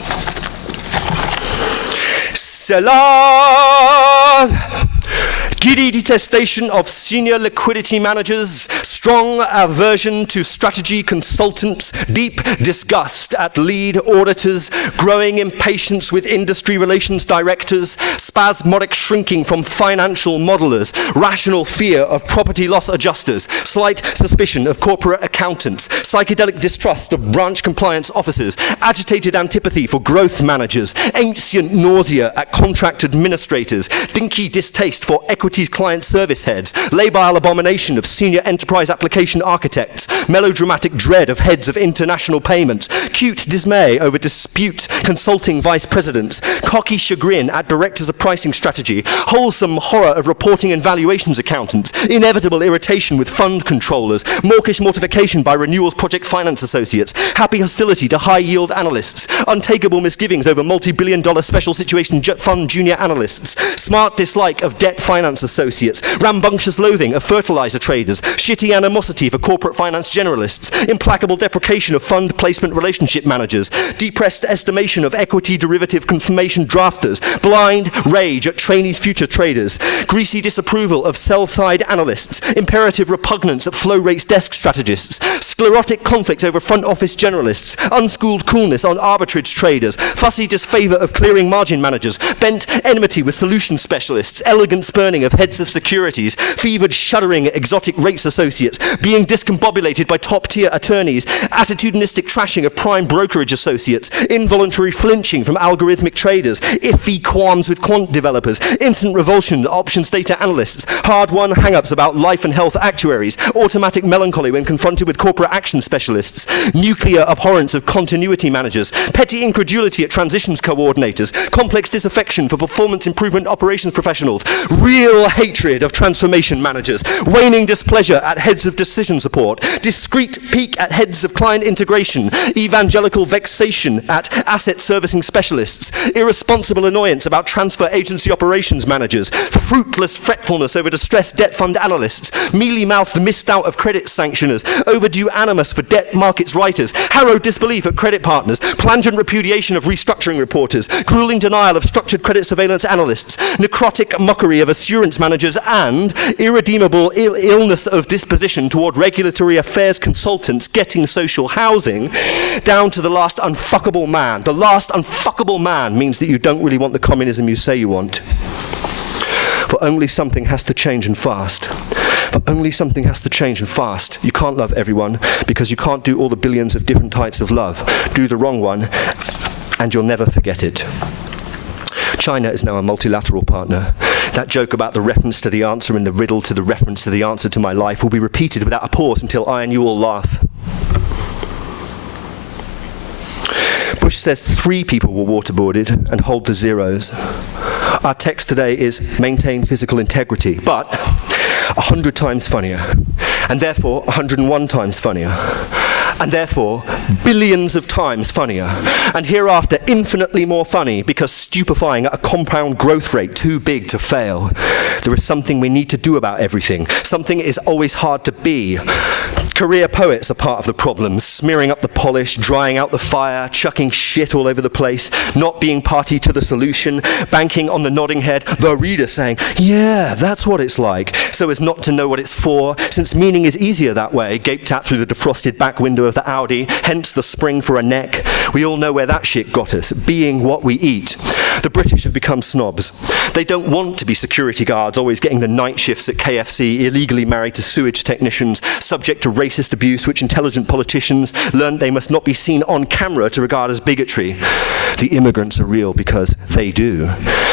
Salam! Giddy detestation of senior liquidity managers, strong aversion to strategy consultants, deep disgust at lead auditors, growing impatience with industry relations directors, spasmodic shrinking from financial modelers, rational fear of property loss adjusters, slight suspicion of corporate accountants, psychedelic distrust of branch compliance officers, agitated antipathy for growth managers, ancient nausea at contract administrators, dinky distaste for equity client service heads, labile abomination of senior enterprise application architects, melodramatic dread of heads of international payments, cute dismay over dispute consulting vice presidents, cocky chagrin at directors of pricing strategy, wholesome horror of reporting and valuations accountants, inevitable irritation with fund controllers, mawkish mortification by renewals project finance associates, happy hostility to high yield analysts, untakeable misgivings over multi-billion-dollar special situation fund junior analysts, smart dislike of debt finance associates, rambunctious loathing of fertilizer traders, shitty animosity for corporate finance generalists, implacable deprecation of fund placement relationship managers, depressed estimation of equity derivative confirmation drafters, blind rage at trainees future traders, greasy disapproval of sell-side analysts, imperative repugnance at flow rates desk strategists, sclerotic conflicts over front office generalists, unschooled coolness on arbitrage traders, fussy disfavor of clearing margin managers, bent enmity with solution specialists, elegant spurning of heads of securities, fevered shuddering at exotic rates associates, being discombobulated by top-tier attorneys, attitudinistic trashing of prime brokerage associates, involuntary flinching from algorithmic traders, iffy qualms with quant developers, instant revulsion to options data analysts, hard-won hang-ups about life and health actuaries, automatic melancholy when confronted with corporate action specialists, nuclear abhorrence of continuity managers, petty incredulity at transitions coordinators, complex disaffection for performance improvement operations professionals, real hatred of transformation managers, waning displeasure at heads of decision support, discreet pique at heads of client integration, evangelical vexation at asset servicing specialists, irresponsible annoyance about transfer agency operations managers, fruitless fretfulness over distressed debt fund analysts, mealy-mouthed misdoubt of credit sanctioners, overdue animus for debt markets writers, harrowed disbelief at credit partners, plangent repudiation of restructuring reporters, grueling denial of structured credit surveillance analysts, necrotic mockery of assurance managers, and irredeemable illness of disposition toward regulatory affairs consultants getting social housing, down to the last unfuckable man. The last unfuckable man means that you don't really want the communism you say you want. For only something has to change and fast. For only something has to change and fast. You can't love everyone because you can't do all the billions of different types of love. Do the wrong one and you'll never forget it. China is now a multilateral partner. That joke about the reference to the answer in the riddle to the reference to the answer to my life will be repeated without a pause until I and you all laugh. Bush says 3 people were waterboarded and hold the zeros. Our text today is maintain physical integrity, but 100 times funnier, and therefore 101 times funnier, and therefore billions of times funnier, and hereafter infinitely more funny because stupefying at a compound growth rate too big to fail. There is something we need to do about everything. Something is always hard to be. Career poets are part of the problem, smearing up the polish, drying out the fire, chucking shit all over the place, not being party to the solution, banking on the nodding head, the reader saying, yeah, that's what it's like, so as not to know what it's for, since meaning is easier that way, gaped at through the defrosted back window of the Audi, hence the spring for a neck. We all know where that shit got us, being what we eat. The British have become snobs. They don't want to be security guards, always getting the night shifts at KFC, illegally married to sewage technicians, subject to racist abuse, which intelligent politicians learned they must not be seen on camera to regard as bigotry. The immigrants are real because they do.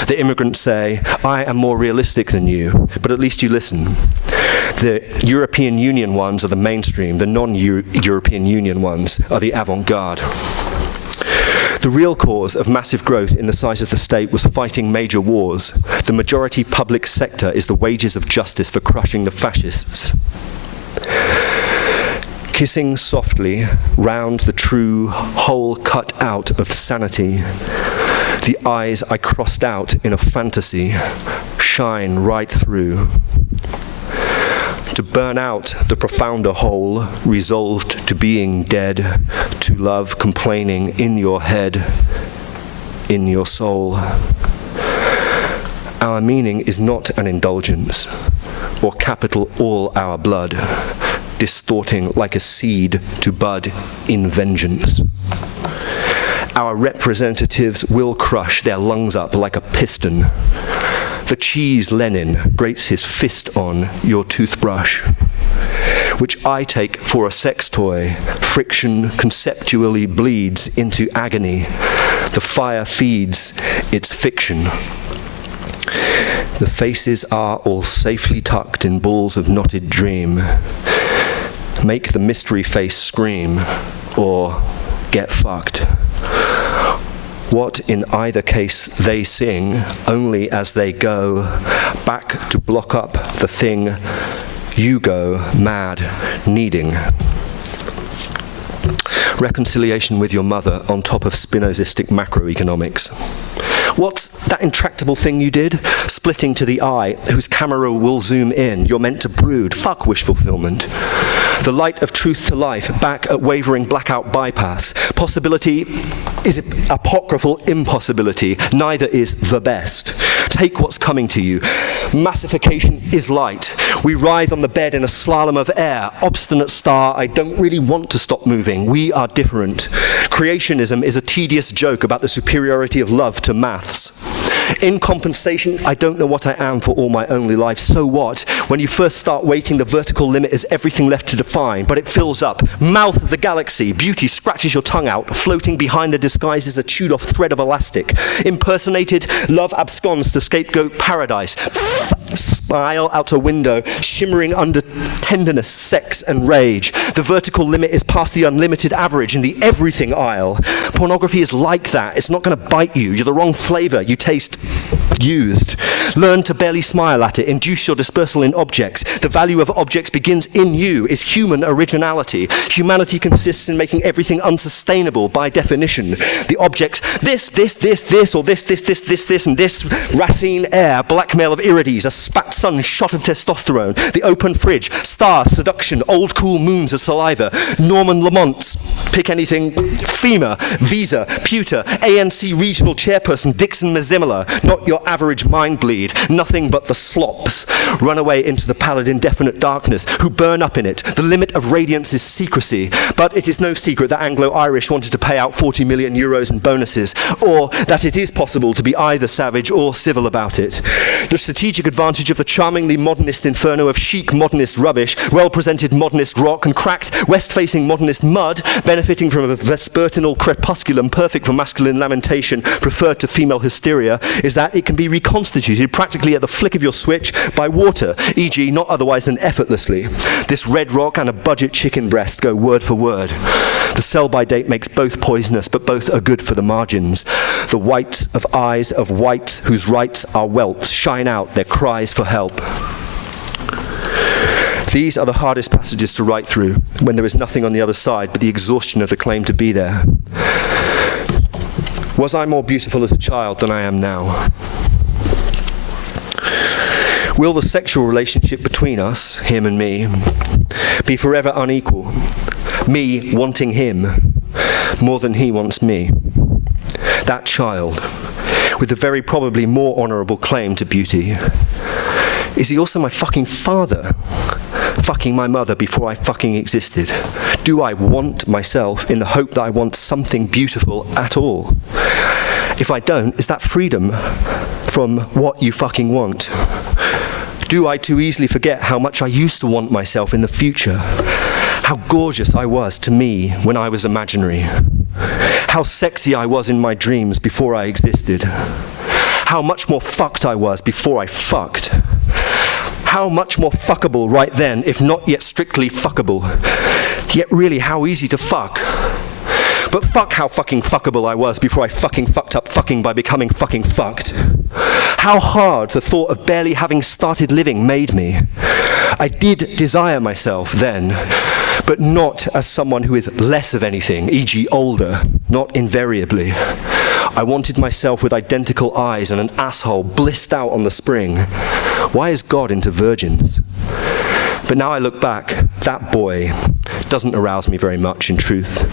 The immigrants say, I am more realistic than you, but at least you listen. The European Union ones are the mainstream, the non-European Union ones are the avant-garde. The real cause of massive growth in the size of the state was fighting major wars. The majority public sector is the wages of justice for crushing the fascists. Kissing softly round the true hole cut out of sanity, the eyes I crossed out in a fantasy shine right through. To burn out the profounder hole, resolved to being dead, to love complaining in your head, in your soul. Our meaning is not an indulgence, or capital all our blood, distorting like a seed to bud in vengeance. Our representatives will crush their lungs up like a piston. The cheese Lenin grates his fist on your toothbrush, which I take for a sex toy. Friction conceptually bleeds into agony. The fire feeds its fiction. The faces are all safely tucked in balls of knotted dream. Make the mystery face scream, or get fucked. What in either case they sing, only as they go back to block up the thing you go mad needing. Reconciliation with your mother on top of Spinozistic macroeconomics. What's that intractable thing you did? Splitting to the eye, whose camera will zoom in. You're meant to brood. Fuck wish fulfillment. The light of truth to life, back at wavering blackout bypass. Possibility is apocryphal impossibility. Neither is the best. Take what's coming to you. Massification is light. We writhe on the bed in a slalom of air. Obstinate star, I don't really want to stop moving. We are different. Creationism is a tedious joke about the superiority of love to maths. In compensation, I don't know what I am for all my only life. So what? When you first start waiting, the vertical limit is everything left to define, but it fills up. Mouth of the galaxy. Beauty scratches your tongue out. Floating behind the disguise is a chewed-off thread of elastic. Impersonated, love absconds to scapegoat paradise. Smile out a window, shimmering under tenderness, sex, and rage. The vertical limit is past the unlimited average in the everything aisle. Pornography is like that. It's not going to bite you. You're the wrong flavor. You taste used. Learn to barely smile at it. Induce your dispersal in objects. The value of objects begins in you, is human originality. Humanity consists in making everything unsustainable by definition. The objects, this, or this, and this, Racine air, blackmail of irides, a spat sun shot of testosterone, the open fridge, stars, seduction, old cool moons of saliva, Norman Lamont's, pick anything, FEMA, Visa, Pewter, ANC regional chairperson, Dixon Mazimala, not your average mind bleed, nothing but the slops, run away into the pallid indefinite darkness, who burn up in it. The limit of radiance is secrecy, but it is no secret that Anglo-Irish wanted to pay out 40 million euros in bonuses, or that it is possible to be either savage or civil about it. The strategic advantage of the charmingly modernist inferno of chic modernist rubbish, well-presented modernist rock, and cracked west-facing modernist mud, benefiting from a vespertinal crepusculum perfect for masculine lamentation, preferred to female hysteria, is that it can be reconstituted practically at the flick of your switch by water, e.g. not otherwise than effortlessly. This red rock and a budget chicken breast go word for word. The sell-by date makes both poisonous, but both are good for the margins. The whites of eyes of whites whose rights are welts shine out their cries for help. These are the hardest passages to write through, when there is nothing on the other side but the exhaustion of the claim to be there. Was I more beautiful as a child than I am now? Will the sexual relationship between us, him and me, be forever unequal? Me wanting him more than he wants me. That child, with a very probably more honourable claim to beauty. Is he also my fucking father? Fucking my mother before I fucking existed. Do I want myself in the hope that I want something beautiful at all? If I don't, is that freedom from what you fucking want? Do I too easily forget how much I used to want myself in the future? How gorgeous I was to me when I was imaginary. How sexy I was in my dreams before I existed. How much more fucked I was before I fucked. How much more fuckable right then, if not yet strictly fuckable. Yet really, how easy to fuck. But fuck how fucking fuckable I was before I fucking fucked up fucking by becoming fucking fucked. How hard the thought of barely having started living made me. I did desire myself then, but not as someone who is less of anything, e.g. older, not invariably. I wanted myself with identical eyes and an asshole blissed out on the spring. Why is God into virgins? But now I look back, that boy doesn't arouse me very much, in truth.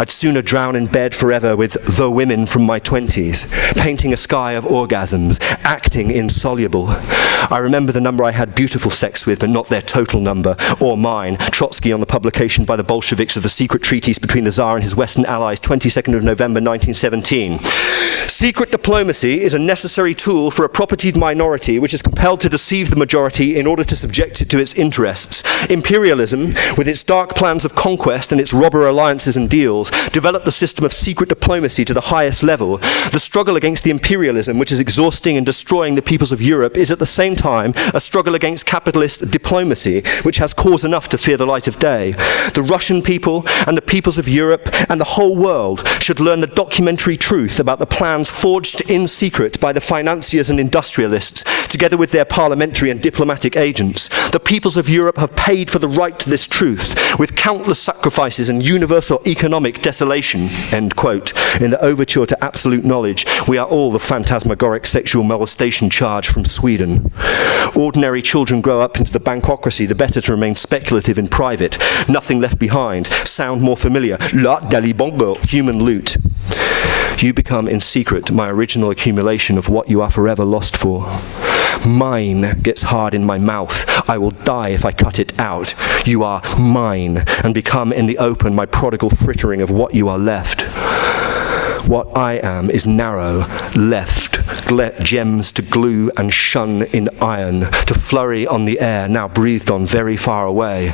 I'd sooner drown in bed forever with the women from my 20s, painting a sky of orgasms, acting insoluble. I remember the number I had beautiful sex with, but not their total number, or mine. Trotsky on the publication by the Bolsheviks of the secret treaties between the Tsar and his Western allies, 22nd of November 1917. Secret diplomacy is a necessary tool for a propertied minority which is compelled to deceive the majority in order to subject it to its interests. Imperialism, with its dark plans of conquest and its robber alliances and deals, developed the system of secret diplomacy to the highest level. The struggle against the imperialism, which is exhausting and destroying the peoples of Europe, is at the same time a struggle against capitalist diplomacy, which has cause enough to fear the light of day. The Russian people and the peoples of Europe and the whole world should learn the documentary truth about the plans forged in secret by the financiers and industrialists, together with their parliamentary and diplomatic agents. The peoples of Europe have paid for the right to this truth, with countless sacrifices and universal economic desolation, end quote. In the overture to absolute knowledge, we are all the phantasmagoric sexual molestation charge from Sweden. Ordinary children grow up into the bankocracy, the better to remain speculative in private. Nothing left behind. Sound more familiar. La dalibongo, human loot. You become in secret my original accumulation of what you are forever lost for. Mine gets hard in my mouth. I will die if I cut it out. You are mine, and become in the open my prodigal frittering of what you are left. What I am is narrow, left, gems to glue and shun in iron, to flurry on the air, now breathed on very far away.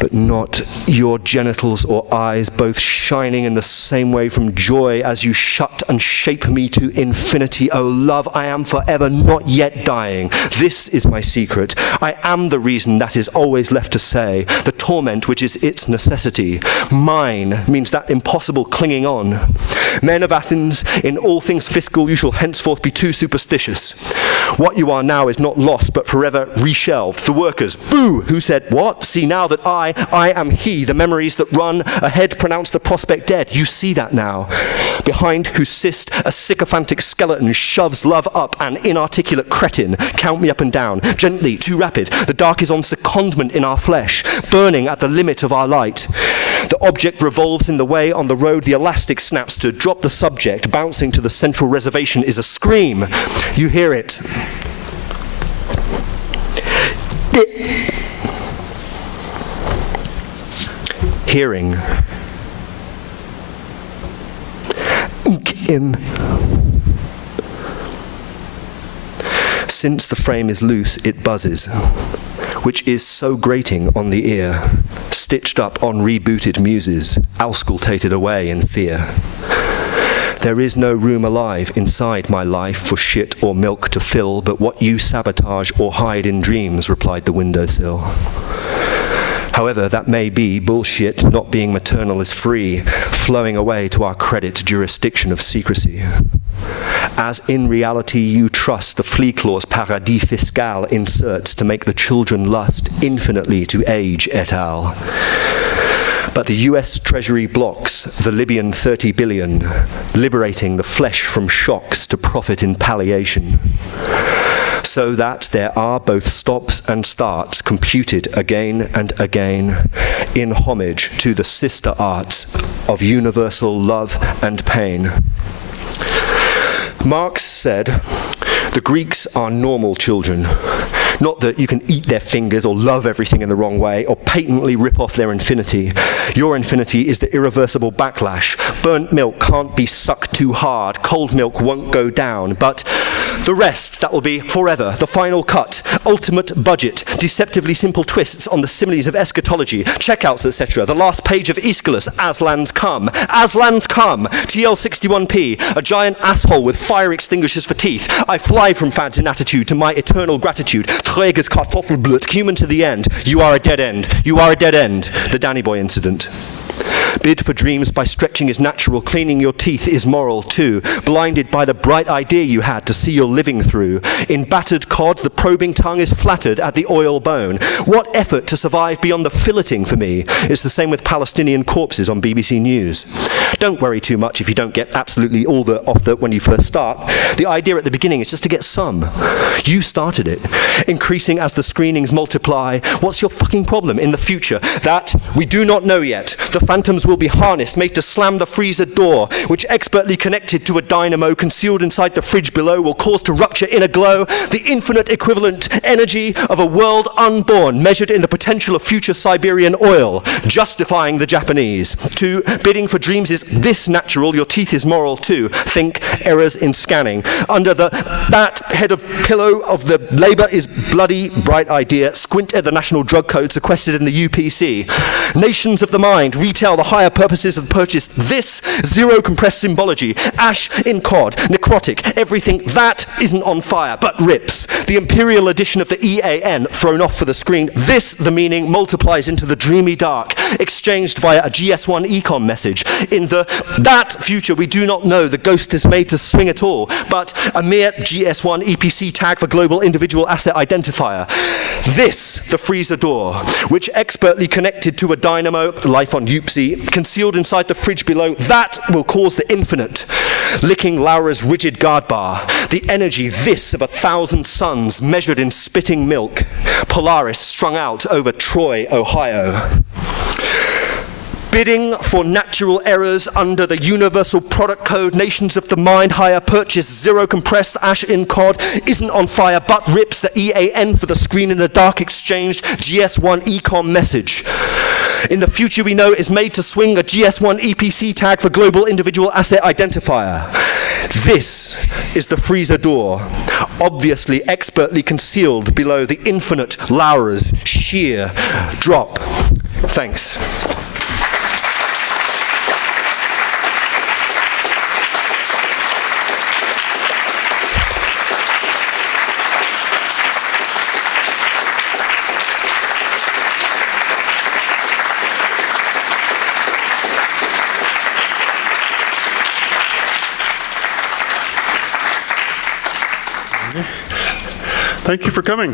But not your genitals or eyes, both shining in the same way from joy as you shut and shape me to infinity. Oh, love, I am forever not yet dying. This is my secret. I am the reason that is always left to say, the torment which is its necessity. Mine means that impossible clinging on. Men of Athens, in all things fiscal, you shall henceforth be too superstitious. What you are now is not lost, but forever reshelved. The workers, boo! Who said what? See now that I am he. The memories that run ahead pronounce the prospect dead. You see that now. Behind whose cyst a sycophantic skeleton shoves love up, an inarticulate cretin. Count me up and down. Gently, too rapid. The dark is on secondment in our flesh, burning at the limit of our light. The object revolves in the way on the road. The elastic snaps to drop the subject. Bouncing to the central reservation is a scream. You hear it. Hearing. In. Since the frame is loose, it buzzes, which is so grating on the ear, stitched up on rebooted muses, auscultated away in fear. There is no room alive inside my life for shit or milk to fill, but what you sabotage or hide in dreams, replied the windowsill. However, that may be bullshit. Not being maternal is free, flowing away to our credit jurisdiction of secrecy. As in reality you trust the flea clause paradis fiscal inserts to make the children lust infinitely to age et al. But the US Treasury blocks the Libyan 30 billion, liberating the flesh from shocks to profit in palliation. so that there are both stops and starts computed again and again, in homage to the sister arts of universal love and pain. Marx said, the Greeks are normal children. Not that you can eat their fingers or love everything in the wrong way or patently rip off their infinity. Your infinity is the irreversible backlash. Burnt milk can't be sucked too hard. Cold milk won't go down. But the rest, that will be forever, the final cut, ultimate budget, deceptively simple twists on the similes of eschatology, checkouts, etc. The last page of Aeschylus, Aslan's come. Aslan's come. TL61P, a giant asshole with fire extinguishers for teeth. I fly from fads in attitude to my eternal gratitude. Träges Kartoffelblut, human to the end. You are a dead end. You are a dead end. The Danny Boy incident. Bid for dreams by stretching is natural, cleaning your teeth is moral too. Blinded by the bright idea you had to see your living through. In battered cod, the probing tongue is flattered at the oil bone. What effort to survive beyond the filleting for me? It's the same with Palestinian corpses on BBC News. Don't worry too much if you don't get absolutely all the off the when you first start. The idea at the beginning is just to get some. You started it. Increasing as the screenings multiply. What's your fucking problem in the future? That we do not know yet. The phantoms will be harnessed, made to slam the freezer door, which expertly connected to a dynamo concealed inside the fridge below will cause to rupture in a glow the infinite equivalent energy of a world unborn, measured in the potential of future Siberian oil, justifying the Japanese. 2, bidding for dreams is this natural, your teeth is moral too. Think errors in scanning. Under that head of pillow of the Labour is bloody bright idea, squint at the national drug code sequestered in the UPC. Nations of the mind, retail the higher purposes of purchase. This zero compressed symbology, ash in cod, necrotic, everything that isn't on fire but rips. The imperial edition of the EAN thrown off for the screen. This, the meaning, multiplies into the dreamy dark, exchanged via a GS1 econ message. In that future we do not know, the ghost is made to swing at all, but a mere GS1 EPC tag for global individual asset identifier. This, the freezer door, which expertly connected to a dynamo, life on Upsi, concealed inside the fridge below, that will cause the infinite, licking Laura's rigid guard bar. The energy, this, of 1,000 suns measured in spitting milk. Polaris strung out over Troy, Ohio. Bidding for natural errors under the universal product code, nations of the mind, higher purchase, zero compressed, ash in cod, isn't on fire but rips the EAN for the screen in the dark exchanged GS1 econ message. In the future we know is made to swing a GS1 EPC tag for global individual asset identifier. This is the freezer door, obviously expertly concealed below the infinite Laura's sheer drop. Thanks. Thank you for coming.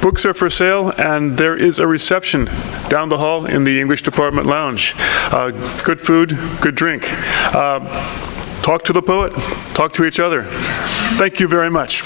Books are for sale, and there is a reception down the hall in the English Department Lounge. Good food, good drink. Talk to the poet, talk to each other. Thank you very much.